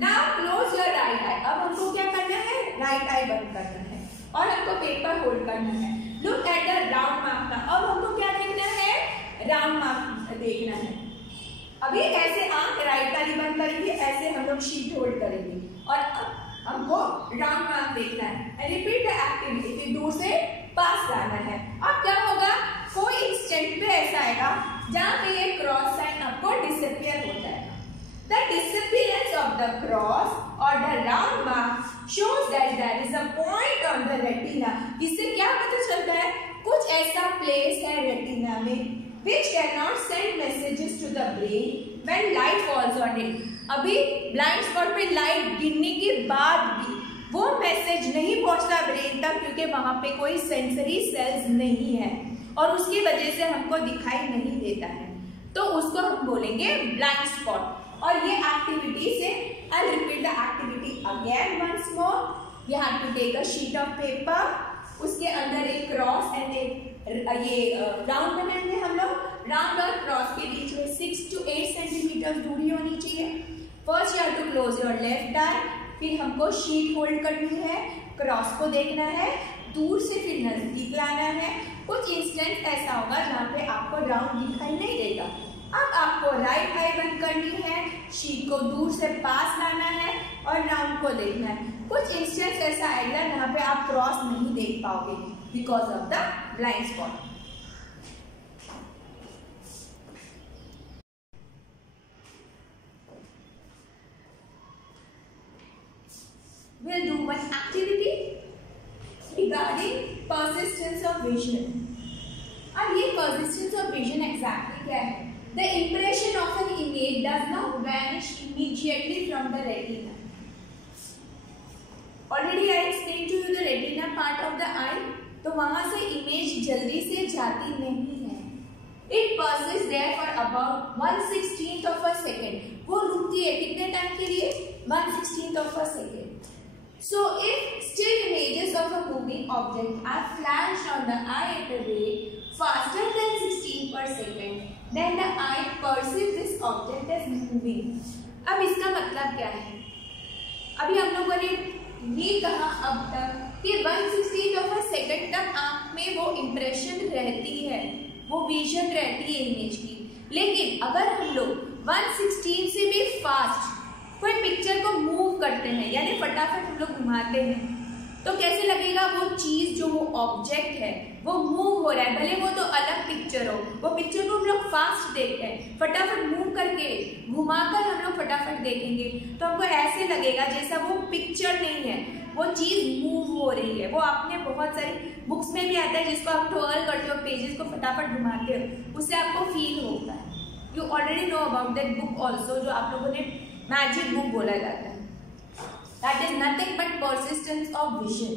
Now close your right eye. अब हमको क्या करना है? राइट आई बंद करना है और हमको पेपर होल्ड करना है. Look at the round mark. अब हमको क्या देखना है? राउंड मार्क देखना है. अभी ऐसे आंख राइट वाली बंद करेंगे, ऐसे हम लोग शीट होल्ड करेंगे और हमको राउंड मार्क देखना है. Repeat the activity. दूर से पास लाना है. अब क्या होगा? कोई इंस्टेंट पे ऐसा आएगा जहां पे ये क्रॉस साइन आपको डिसअपियर हो जाएगा. The disappearance of the cross और the round mark shows that there is a point on the retina. इससे क्या पता चलता है? कुछ ऐसा प्लेस है रेटिना में which cannot send messages to the brain when light falls on it. अभी ब्लाइंड स्पॉट पे लाइट गिरने के बाद भी वो मैसेज नहीं पहुंचता ब्रेन तक, क्योंकि वहां पे कोई सेंसरी सेल्स नहीं है और उसकी वजह से हमको दिखाई नहीं देता है, तो उसको हम बोलेंगे ब्लाइंड स्पॉट. और ये एक्टिविटी से I'll repeat the activity again once more. You have to take a sheet of paper. उसके अंदर एक क्रॉस एंड एक ये राउंड बनाएंगे हम लोग. राउंड और क्रॉस के बीच में 6 to 8 सेंटीमीटर दूरी होनी चाहिए. First you have to close your left eye. फिर हमको शीट होल्ड करनी है, क्रॉस को देखना है, दूर से फिर नजदीक लाना है। कुछ इंस्टेंट ऐसा होगा जहाँ पे आपको राउंड दिखाई नहीं देगा। अब आपको राइट आई बंद करनी है, शीट को दूर से पास लाना है और राउंड को देखना है। कुछ इंस्टेंट ऐसा आएगा जहाँ पे आप क्रॉस नहीं देख पाओगे because of the blind spot. We'll do one activity regarding persistence of vision. अब ये persistence of vision exactly क्या है? The impression of an image does not vanish immediately from the retina. Already I explained to you the retina part of the eye. तो वहां से image जल्दी से जाती नहीं है। It persists there for about 1/16th of a second. वो रुकती है कितने टाइम के लिए? 1/16th of a second. So if still images of a moving object are flashed on the eye at a rate faster than 16 per second, then the eye perceives this object as moving. अब इसका मतलब क्या है? अभी हम लोगों ने ये कहा अब तक कि 1/16 of a second तक आंख में वो इम्प्रेशन रहती है, वो विजन रहती है इमेज की। लेकिन अगर हम लोग 1/16 से भी फास्ट कोई पिक्चर को मूव करते हैं, यानी फटाफट हम लोग घुमाते हैं, तो कैसे लगेगा? वो चीज जो वो ऑब्जेक्ट है वो मूव हो रहा है, भले वो तो अलग पिक्चर हो। वो पिक्चर को हम लोग फास्ट देखते हैं, फटाफट मूव करके घुमाकर हम लोग फटाफट देखेंगे तो हमको ऐसे लगेगा जैसा वो पिक्चर नहीं है, वो चीज मूव हो रही है। वो आपने बहुत सारी बुक्स में भी आता है जिसको आप ट्वर्ल करते हो, पेजेस को फटाफट घुमाते हो, उससे आपको फील होता है। You already know about that book also, जो आप लोगों ने मैजिक बुक बोला जाता है। That is nothing but persistence of vision.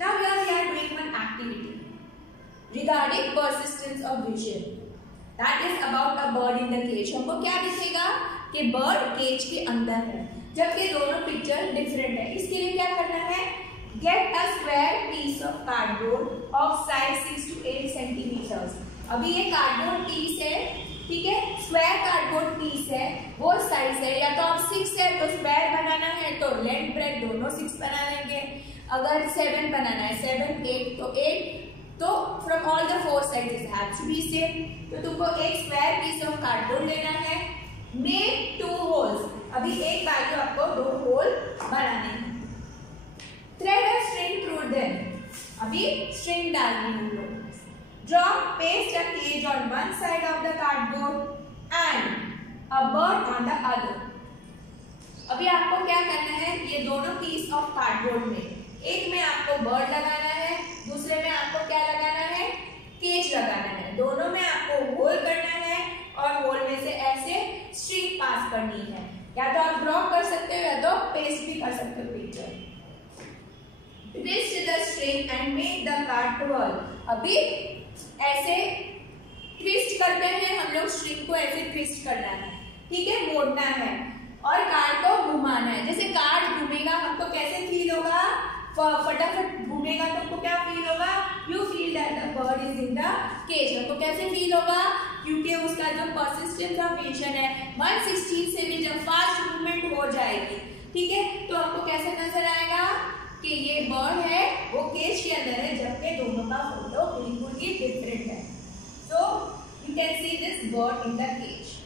Now we are doing one activity regarding persistence of vision. That is about a bird in the cage. हमको क्या दिखेगा कि बर्ड केज के अंदर है, जबकि दोनों पिक्चर डिफरेंट है। इसके लिए क्या करना है? Get a square piece of cardboard of size 6 to 8 centimeters. अभी ये कार्डबोर्ड पीस है, ठीक है, स्क्वायर कार्डबोर्ड पीस है, वो साइज है, या तो आप 6 है तो स्क्वायर बनाना है तो लेंथ ब्रेथ दोनों 6 बना लेंगे। अगर 7 बनाना है 7, 8 तो 8, तो from all the 4 sizes have to be same. तो तुमको एक स्क्वायर पीस ऑफ कार्डबोर्ड लेना है, मेक 2 होल्स। अभी एक बाजू आपको 2 होल बनाने हैं। Thread a string through them, अभी स्ट्रिंग डालनी है। Draw, paste a cage on one side of the cardboard and a bird on the other. अभी आपको क्या करना है? ये दोनों पीस ऑफ कार्डबोर्ड में, एक में आपको बर्ड लगाना है, दूसरे में आपको क्या लगाना है? केज लगाना है। दोनों में आपको होल करना है और होल में से ऐसे स्ट्रिंग पास करनी है। या तो आप ड्रॉ कर सकते हो या तो पेस्ट भी कर सकते हो picture. Twist the string and make the card twirl. अभी ऐसे ट्विस्ट करते हैं हम लोग, स्ट्रिंग को ऐसे ट्विस्ट करना है, ठीक है, मोड़ना है और कार्ड को घुमाना है। जैसे कार्ड घूमेगा हमको कैसे फील होगा? फटाफट घूमेगा तो हमको क्या फील होगा? You feel that the bird is in the cage. हमको कैसे फील होगा? क्योंकि उसका जो परसिस्टेंस ऑफ विजन है 1/16 से भी जब फास्ट मूवमेंट हो जाएगी, ठीक है, तो हमको कैसे नजर आएगा कि ये बर्ड है वो केज के अंदर है, जबकि दोनों का फोटो बिल्कुल ही डिफरेंट है। So you can see this bird in the cage.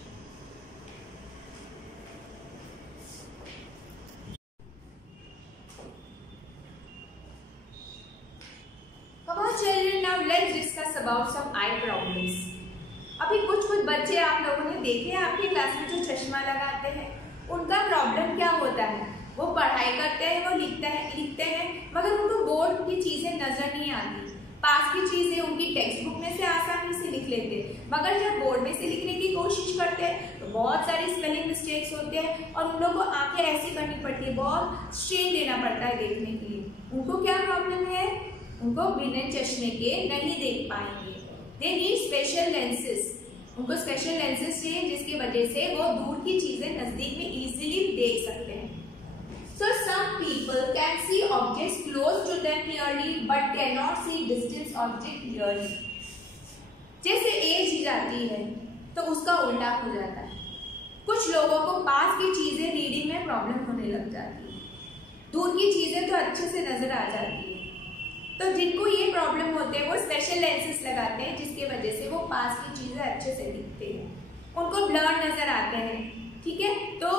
Come on children, now let's discuss about some eye problems. अभी कुछ बच्चे आप लोगों ने देखे हैं आपकी क्लास में जो चश्मा लगाते हैं, उनका प्रॉब्लम क्या होता है? वो पढ़ाई करते हैं, वो लिखते हैं मगर उनको बोर्ड की चीजें नजर नहीं आती। पास की चीजें उनकी टेक्स्ट बुक में से आसानी से लिख लेते, मगर जब बोर्ड में से लिखने की कोशिश करते हैं तो बहुत सारी स्पेलिंग मिस्टेक्स होते हैं और उन लोगों को आंखें ऐसी करनी पड़ती है, बहुत स्ट्रेन देना पड़ता है देखने के लिए। उनको क्या प्रॉब्लम है? उनको बिना चश्मे के नहीं देख पाएंगे। They need special lenses. उनको स्पेशल लेंसेज चाहिए जिसकी वजह से वो दूर की चीजें नजदीक में इजीली देख सकते हैं। So some people can see objects close to them clearly but cannot see distant object clearly. जैसे एज ही जाती है तो उसका उल्टा हो जाता है। कुछ लोगों को पास की चीजें रीडिंग में प्रॉब्लम होने लग जाती है, दूर की चीजें तो अच्छे से नजर आ जाती है। तो जिनको ये प्रॉब्लम होते हैं वो स्पेशल लेंसेज लगाते हैं, जिसकी वजह से वो पास की चीजें अच्छे से दिखती है, उनको ब्लर नजर आते हैं। ठीक है, तो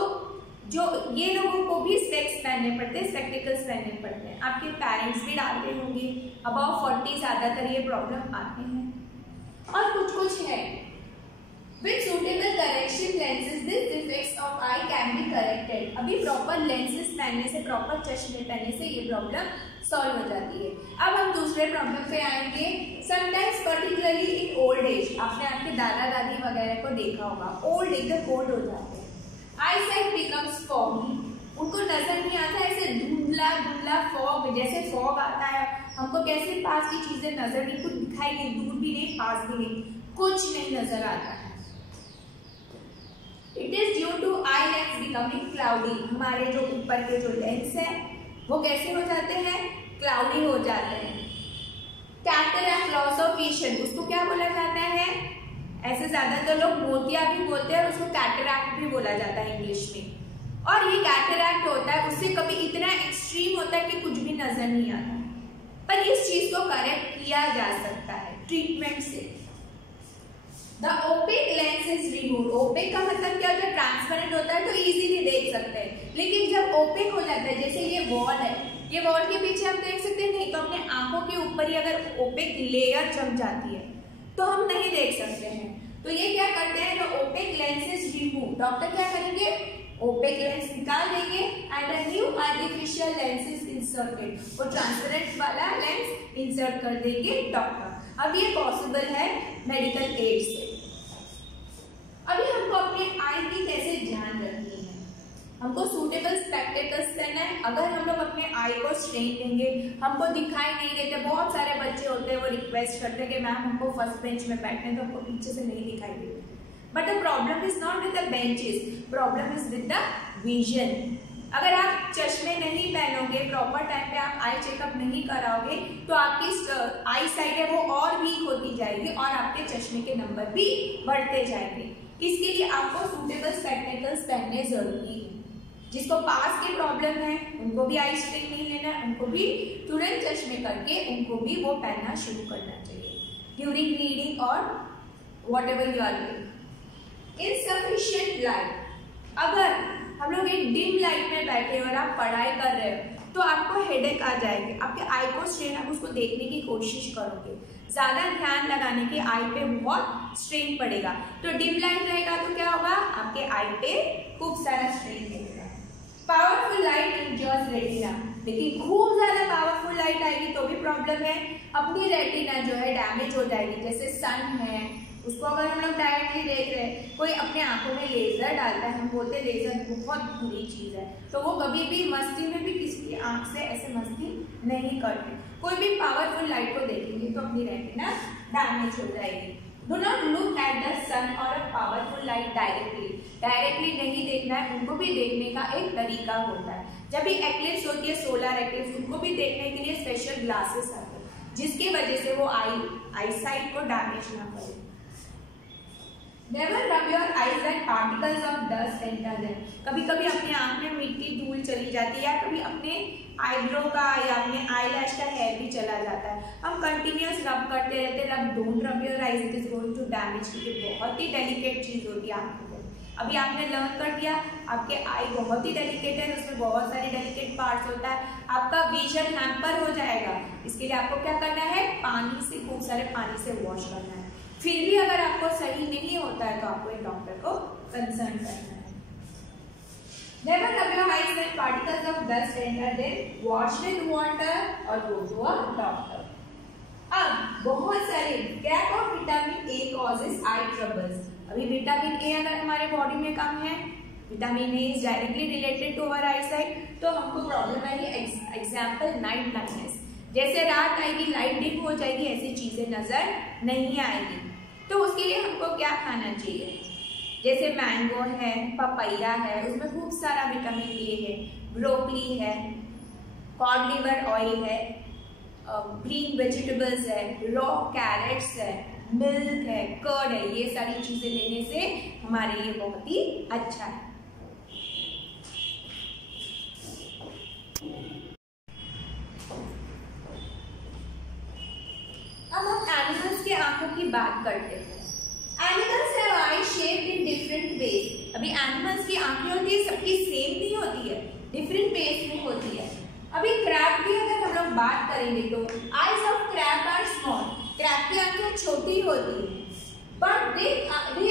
जो ये लोगों को भी स्पेक्स पहनने पड़ते हैं, स्पेक्टिकल्स पहनने पड़ते हैं। आपके पेरेंट्स भी डालते होंगे, अबाउट 40 ज्यादातर ये प्रॉब्लम आते हैं। और कुछ है with suitable correction lenses this defects of eye can be corrected। अभी प्रॉपर लेंसेज पहनने से, प्रॉपर चश्मे पहनने से ये प्रॉब्लम सॉल्व हो जाती है। अब हम दूसरे प्रॉब्लम पे आएंगे। Sometimes particularly in old age, आपने आपके दादा दादी वगैरह को देखा होगा, ओल्ड एकदम ओल्ड हो जाते हैं, आई साइट बिकम्स फॉगी, उनको नजर नहीं आता, ऐसे धुंधला धुंधला फॉग, जैसे फॉग आता है हमको कैसे पास की चीजें नजर नहीं, कुछ दिखाई नहीं, दूर भी नहीं पास भी नहीं, कुछ नहीं नजर आता है। It is due to eye lens becoming cloudy, हमारे जो ऊपर के जो लेंस है वो कैसे हो जाते हैं, क्लाउडी हो जाते हैं। कैटरैक्ट, लॉस ऑफ विजन, उसको क्या बोला जाता है, ऐसे ज्यादातर लोग मोतिया भी बोलते हैं और उसको कैटरैक्ट भी बोला जाता है इंग्लिश में। और ये कैटरैक्ट होता है, उससे कभी इतना एक्सट्रीम होता है कि कुछ भी नजर नहीं आता, पर इस चीज को करेक्ट किया जा सकता है ट्रीटमेंट से। The opaque lens is removed। Opaque का मतलब क्या होता है, ट्रांसपेरेंट होता है तो इजीली देख सकते हैं, लेकिन जब ओपेक हो जाता है, जैसे ये वॉल है, ये वॉल के पीछे हम देख सकते हैं नहीं, तो अपने आंखों के ऊपर ही अगर ओपेक लेयर जम जाती है तो हम नहीं देख सकते हैं। तो ये क्या करते हैं, जो opaque lens is remove, doctor क्या करेंगे, ओपेक लेंस निकाल देंगे and a new artificial lens is inserted, वो ट्रांसपेरेंट वाला लेंस इंसर्ट कर देंगे डॉक्टर। अब ये पॉसिबल है मेडिकल एड से। अभी हमको अपने आई की कैसे ध्यान रखनी है, हमको सूटेबल स्पेक्टेकल्स पहनना है। अगर हम लोग अपने आई को स्ट्रेन देंगे, हमको दिखाई नहीं देते, बहुत सारे बच्चे होते हैं वो रिक्वेस्ट करते हैं कि मैम हमको फर्स्ट बेंच में बैठने हैं तो हमको पीछे से नहीं दिखाई देते, but the problem is not with the benches, problem is with the vision. अगर आप चश्मे नहीं पहनोगे, प्रॉपर टाइम पे आप आई चेकअप नहीं कराओगे, तो आपकी आई साइड है वो और वीक होती जाएगी और आपके चश्मे के नंबर भी बढ़ते जाएंगे। इसके लिए आपको सूटेबल स्पेक्टेकल्स पहनने जरूरी है। जिसको पास की प्रॉब्लम है उनको भी आई स्ट्रेन नहीं लेना है, उनको भी तुरंत चश्मे करके उनको भी वो पहनना शुरू करना चाहिए ड्यूरिंग रीडिंग और whatever you are doing. Insufficient light, अगर हम लोग एक डिम लाइट में बैठे और आप पढ़ाई कर रहे हो तो आपको हेडेक आ जाएगी, आपके आई को स्ट्रेन, आप उसको देखने की कोशिश करोगे, ज्यादा ध्यान लगाने के आई पे बहुत स्ट्रेन पड़ेगा। तो डिम लाइट रहेगा तो क्या होगा, आपके आई पे खूब सारा स्ट्रेन पड़ेगा। पावरफुल लाइट इंजर्स रेटिना, लेकिन खूब ज्यादा पावरफुल लाइट आएगी तो भी प्रॉब्लम है, अपनी रेटिना जो है डैमेज हो जाएगी। जैसे सन है, उसको अगर हम लोग डायरेक्टली देख रहे हैं, कोई अपने आंखों में लेजर डालता है, हम बोलते हैं लेजर बहुत बुरी चीज है, तो वो कभी भी मस्ती में भी किसी की आंख से ऐसे मस्ती नहीं करते। कोई भी पावरफुल लाइट को देखेंगे तो अपनी रेटिना डैमेज हो जाएगी। Do not look at the sun और a powerful light directly, directly नहीं देखना है, उनको भी देखने का एक तरीका होता है। जब भी एक्लिप्स होती है, सोलर एक्लिप्स, उनको भी देखने के लिए स्पेशल ग्लासेस आते हैं जिसकी वजह से वो आई साइट को डैमेज ना करे। Never rub your eyes when particles of dust enter them। कभी कभी अपने आंख में मिट्टी धूल चली जाती है, या कभी अपने आईब्रो का या अपने आईलैश का हेयर भी चला जाता है, हम कंटिन्यूस रब करते रहते हैं। Don't rub your eyes, it is going to damage, क्योंकि बहुत ही डेलिकेट चीज होती है आंखों को। अभी आपने लर्न कर दिया, आपके आई बहुत ही डेलिकेट है, उसमें बहुत सारे डेलिकेट पार्ट्स होता है, आपका विजन हैम्पर हो जाएगा। इसके लिए आपको क्या करना है, पानी से, खूब सारे पानी से वॉश करना है। फिर भी अगर आपको सही नहीं होता है तो आपको एक डॉक्टर को कंसल्ट करना है। Never rub your eyes when particles of dust enter them, wash with water और go to a doctor। अब बहुत सारे gap of vitamin A causes eye troubles. अभी विटामिन ए अगर हमारे बॉडी में कम है, vitamin A is directly related to our eyesight, तो हमको प्रॉब्लम आएगी। एग्जाम्पल नाइट ब्लाइंडनेस, जैसे रात आएगी लाइट डिम हो जाएगी, ऐसी चीजें नजर नहीं आएगी। तो उसके लिए हमको क्या खाना चाहिए, जैसे मैंगो है, पपैया है, उसमें खूब सारा विटामिन ए है, ब्रोकली है, कॉड लिवर ऑयल है, ग्रीन वेजिटेबल्स है, रॉ कैरेट्स है, मिल्क है, कर्ड है, ये सारी चीजें लेने से हमारे लिए बहुत ही अच्छा है। बात करते हैं। Animals have eyes shaped in different ways. अभी एनिमल्स की आंखें होती है, सबकी सेम नहीं होती है, डिफरेंट वेज में होती है। अभी क्रैब की अगर हम लोग बात करेंगे तो eyes of crab are small. Crab की आंखें छोटी होती है, but they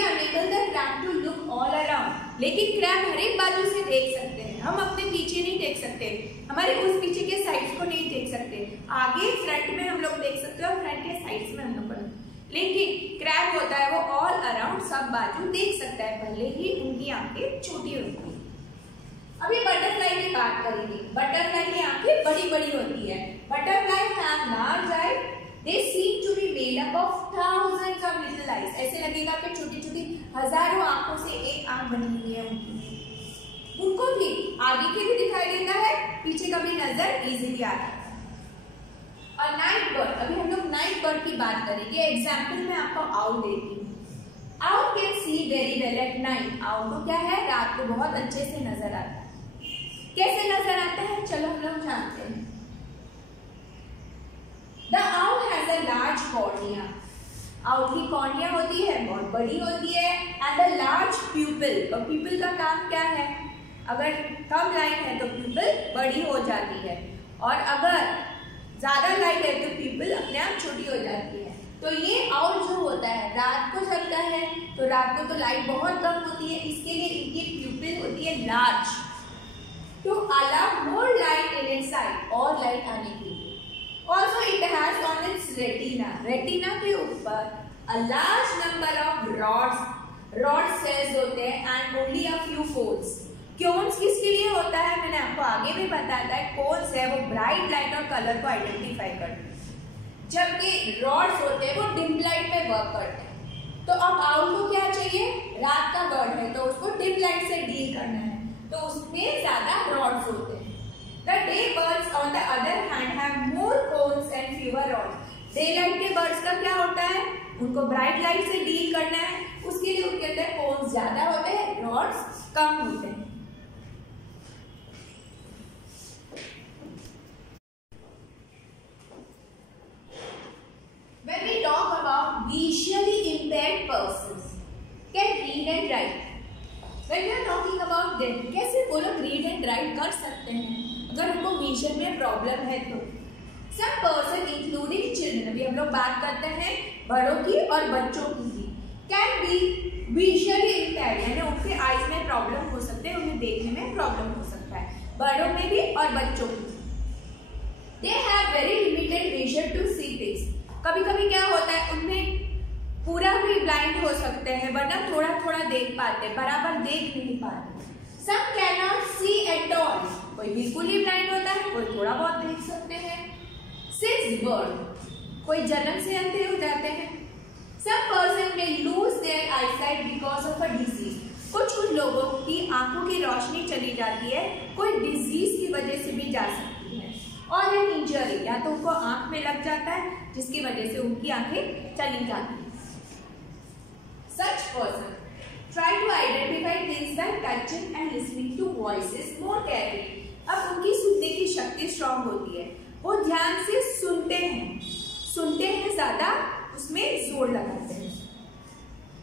enable the crab to look all around। लेकिन क्रैब हर एक बाजू से देख सकते हैं। हम अपने पीछे नहीं देख सकते, हमारे उस पीछे के साइड्स को नहीं देख सकते, आगे फ्रंट में हम लोग देख सकते हैं और फ्रंट के साइड्स में हम लोग को। लेकिन क्रैब होता है वो ऑल अराउंड सब बाजू देख सकता है, भले ही उनकी आंखें छोटी होती है। अभी बटरफ्लाई की बात करेंगे। बटरफ्लाई की आंखें बड़ी बड़ी होती है। Butterfly have large eyes, they seem to be made up of thousands of little eyes। ऐसे लगेगा कि छोटी छोटी हजारों आंखों से एक आंख बनी हुई है उनकी। उनको भी आगे के भी दिखाई देता है, पीछे का भी नजर इजीली आता है। और नाइट बर्ड, अभी हम लोग नाइट बर्ड की बात करेंगे। एग्जाम्पल में आपको आउल देती हूँ। Owl can see very well at night. Owl को क्या है, रात को बहुत अच्छे से नजर आता है। कैसे नजर आता है, चलो हम लोग जानते हैं। The owl has a large cornea। Owl की कॉर्निया होती है, बहुत बड़ी होती है। and a large pupil। और pupil का काम क्या है, अगर कम लाइट है तो pupil बड़ी हो जाती है, और अगर ज्यादा लाइट है तो pupil अपने आप छोटी हो जाती है। तो ये आउल जो होता है रात को चलता है, तो रात को तो लाइट बहुत कम होती है, इसके लिए इनकी pupil होती है large, to allow more light in its sight, और लाइट आने के लिए। Also it has on its retina। Retina के ऊपर a large number of rod cells होते हैं and only a few cones। Cones किसके लिए होता है, मैंने आपको आगे भी बताया था। कोन्स है वो ब्राइट लाइट और कलर को आइडेंटिफाई करते हैं, जबकि रॉड्स होते हैं वो डिम लाइट में वर्क करते हैं। तो अब आउल को क्या चाहिए, रात का बर्ड है तो उसको डिम लाइट से डील करना है, तो उसमें ज्यादा रॉड्स होते हैं। The day birds on the other hand have more cones and fewer rods। Daylight के birds का क्या होता है, उनको ब्राइट लाइट से डील करना है, उसके लिए उनके अंदर कोन्स ज्यादा होते हैं, रॉड्स कम होते हैं। When we talk about visually impaired persons can read and write। When we are talking about them, कैसे वो लोग read and write कर सकते हैं अगर उनको विजन में प्रॉब्लम है तो। Some person including children, अभी हम लोग बात करते हैं बड़ों की और बच्चों की भी, can be visually impaired, यानी उनके आईज में प्रॉब्लम हो सकते हैं, उन्हें देखने में प्रॉब्लम हो सकता है, बड़ों में भी और बच्चों में। They have very limited vision to see things। कभी कभी क्या होता है, उनमें पूरा भी ब्लाइंड हो सकते हैं, वरना थोड़ा थोड़ा देख पाते, बराबर देख नहीं पाते। Some cannot see at all। कोई बिल्कुल ही ब्लाइंड होता है, कोई थोड़ा बहुत देख सकते हैं। Since birth, कोई जन्म से अंधे हो जाते हैं। Some person may lose their eyesight because of a disease। कुछ लोगों की आंखों की रोशनी चली जाती है, कोई डिजीज की वजह से भी जा सकती है। और एन इंजरी, या तो उनको आंख में लग जाता है जिसकी वजह से उनकी आंखें चली जाती है। Such person try to identify things by touching and listening to voices more carefully। अब उनकी सुनने की शक्ति स्ट्रांग होती है, वो ध्यान से सुनते हैं ज्यादा, उसमें जोर लगाते हैं।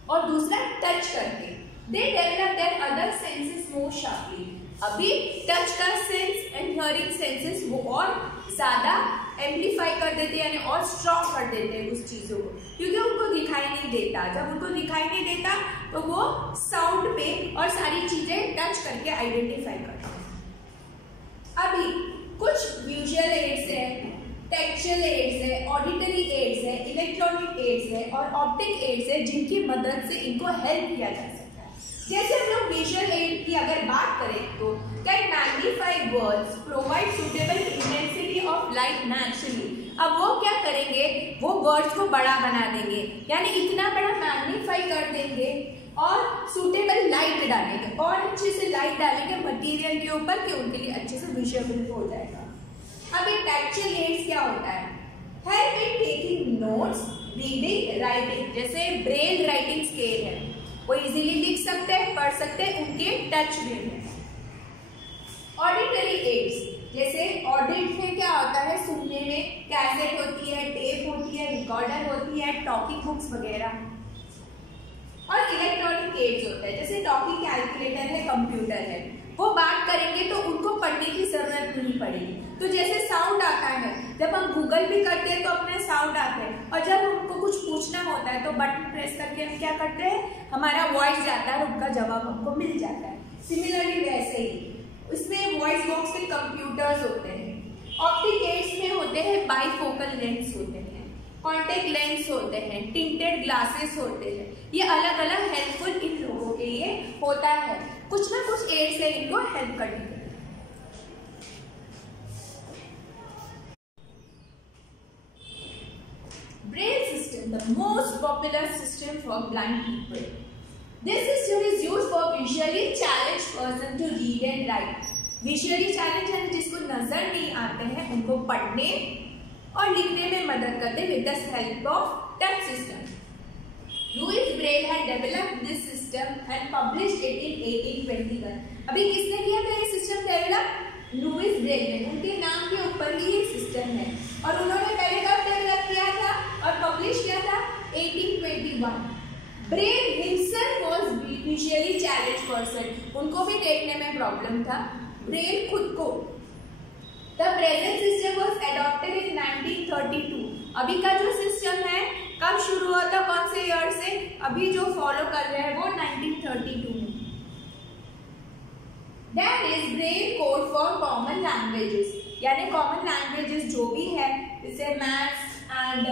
और दूसरा टच करके, they develop their other senses more sharply। अभी टच का सेंस एंड हियरिंग सेंसेस वो और ज्यादा एम्पलीफाई कर देते हैं, यानी और स्ट्रॉन्ग कर देते हैं उस चीजों को, क्योंकि उनको दिखाई नहीं देता। जब उनको दिखाई नहीं देता तो वो साउंड पे और सारी चीजें टच करके आइडेंटिफाई करते हैं। अभी कुछ विजुअल एड्स है, टेक्सचुअल एड्स है, ऑडिटरी एड्स है, इलेक्ट्रॉनिक एड्स है और ऑप्टिक एड्स है, जिनकी मदद से इनको हेल्प किया जा सकता है। जैसे हम लोग विजुअल एड की अगर बात करें तो can magnify words, provide suitable intensity of light naturally. अब वो क्या करेंगे, वो वर्ड्स को बड़ा बना देंगे, यानी इतना बड़ा मैग्नीफाई कर देंगे और सुटेबल लाइट डालेंगे, और अच्छे से लाइट डालेंगे मटेरियल के ऊपर कि उनके लिए अच्छे से विजुअल हो जाएगा। अब ये टेक्सचुअल एड्स क्या होता है, help in taking notes, reading, writing. जैसे ब्रेल राइटिंग स्केल है, वो इजीली लिख सकते हैं, पढ़ सकते हैं, उनके टच वे में। ऑडिटरी एड्स, जैसे ऑडिट में क्या होता है, सुनने में कैसेट होती है, टेप होती है, रिकॉर्डर होती है, टॉकिंग बुक्स वगैरह। और इलेक्ट्रॉनिक एड्स होता है, जैसे टॉकिंग कैलकुलेटर है, कंप्यूटर है, वो बात करेंगे तो उनको पढ़ने की जरूरत नहीं पड़ेगी। तो जैसे साउंड आता है, जब हम गूगल भी करते हैं तो अपने साउंड आते हैं, और जब हमको कुछ पूछना होता है तो बटन प्रेस करके हम क्या करते हैं, हमारा वॉइस जाता है, उनका जवाब हमको मिल जाता है। सिमिलरली वैसे ही इसमें वॉइस बॉक्स में कंप्यूटर्स होते हैं। ऑप्टिक एड्स में होते हैं बाइफोकल लेंस होते हैं, कॉन्टेक्ट लेंस होते हैं, टिंटेड ग्लासेस होते हैं। ये अलग अलग हेल्पफुल इन लोगों के लिए होता है, कुछ ना कुछ एड्स है इनको हेल्प करने के लिए। Braille system, the most popular system for blind people. This system is used for visually challenged person to read and write. Visually challenged है जिसको नजर नहीं आते हैं, उनको पढ़ने और लिखने में मदद करते with the help of touch system. Louis Braille had developed this system and published it in 1821. अभी किसने किया था ये सिस्टम डेवलप? लुइस ब्रेल ने, उनके नाम के ऊपर ही ये सिस्टम है। और उन्होंने पहले कब डेवलप किया था और पब्लिश किया था? 1821। Braille himself was visually challenged person, उनको भी देखने में प्रॉब्लम था, ब्रेल खुद को। The present system was adopted इन 1932। अभी का जो सिस्टम है कब शुरू हुआ था, कौन से ईयर से? अभी जो फॉलो कर रहे हैं वो 1932 में। That is Braille code for common languages, यानी कॉमन लैंग्वेजेस जो भी है, जैसे मैथ्स एंड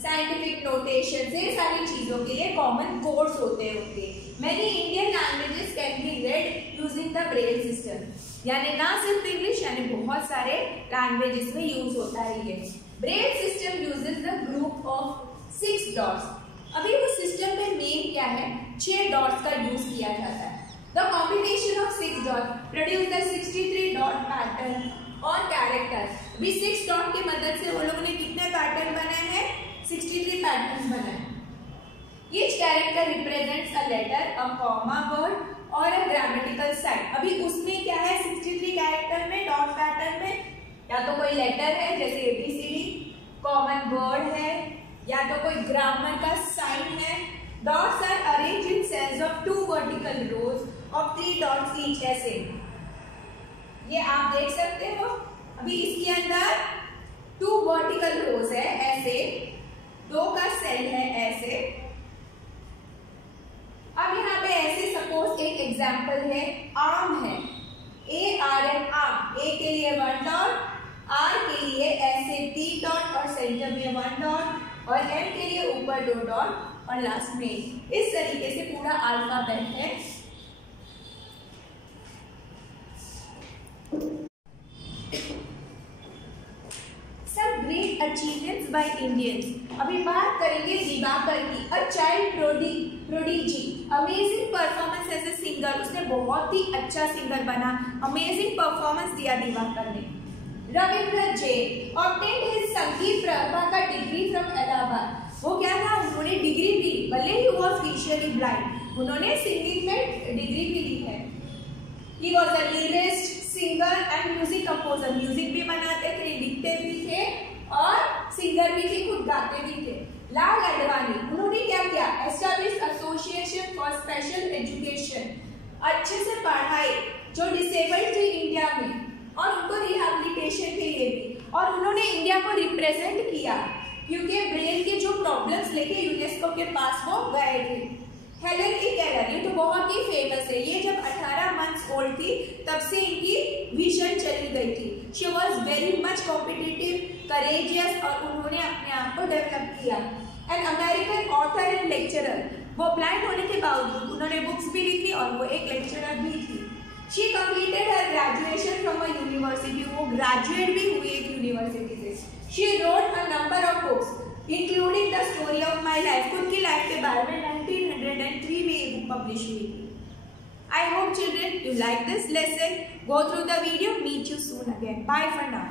साइंटिफिक नोटेशन, ये सारी चीजों के लिए कॉमन कोड्स होते होंगे। Many Indian languages can be read using the Braille system, यानी ना सिर्फ इंग्लिश, यानी बहुत सारे लैंग्वेजेस में यूज होता है ये। Braille system uses the group of 6 dots। अभी उस सिस्टम में मेन क्या है, 6 डॉट्स का यूज किया जाता है। The combination of 6 dots produce the 63 dot pattern or character। अभी 6 डॉट की मदद से वो लोगों ने कितने पैटर्न बनाए हैं? 63 पैटर्न बनाए। Each character represents a letter, a comma word और a grammatical sign। अभी उसमें क्या है, 63 कैरेक्टर में, डॉट पैटर्न में, या तो कोई लेटर है जैसे ABCD, कॉमन वर्ड है, या तो कोई ग्रामर का साइन है। Dots are arranged in cells of 2 vertical rows of 3 dots each, ऐसे ये आप देख सकते हो। अभी इसके अंदर 2 वर्टिकल रोज है ऐसे, 2 का सेल है ऐसे। अब यहाँ पे ऐसे सपोज एक एग्जांपल है, आर्म है, ARM आर्म, A के लिए 1 डॉट, R के लिए ऐसे 3 डॉट और सेंटर में 1 डॉट, और M के लिए ऊपर 2 डॉट और लास्ट में। इस तरीके से पूरा अल्फाबेट है। सब ग्रेट अचीवमेंट्स बाय इंडियंस। अभी बात करेंगे दिवाकर की, a child prodigy, amazing performance as a singer. उसने बहुत ही अच्छा सिंगर बना, अमेजिंग परफॉर्मेंस दिया दिवाकर ने। रविंद्र जैन ऑब्टेन्ड हिज संगीत प्रतिभा का डिग्री फ्रॉम इलाहाबाद। वो क्या था, उन्होंने डिग्री भी, भले ही वॉज विजुअली ब्लाइंड, उन्होंने सिंगिंग में डिग्री भी ली है। He was a lyrist, singer and music composer। Music भी बनाते थे, लिखते भी थे और सिंगर भी थे, खुद गाते भी थे। लाल अडवाणी, उन्होंने क्या किया, establish association for special education, अच्छे से पढ़ाई जो डिसेबल्ड थे इंडिया में, और उनको रिहैबिलिटेशन के लिए भी, और उन्होंने इंडिया को रिप्रेजेंट किया क्योंकि ब्रेल के जो प्रॉब्लम्स लेके यूनेस्को के पास वो गए थे। हेलेन ई केलर, ये तो बहुत ही फेमस है, ये जब 18 मंथ्स ओल्ड थी तब से इनकी विजन चली गई थी। She was very much competitive, courageous, और उन्होंने अपने आप को डेवलप किया। An American author and lecturer, वो ब्लाइंड होने के बावजूद उन्होंने बुक्स भी लिखी और वो एक लेक्चरर भी थी। She completed her graduation from a university, वो ग्रेजुएट भी हुई एक यूनिवर्सिटी से। She wrote a number of books including the story of my life, खुद की लाइफ के बारे में 1903 में ये बुक पब्लिश हुई थी। I hope children you like this lesson. Go through the video. Meet you soon again. Bye for now.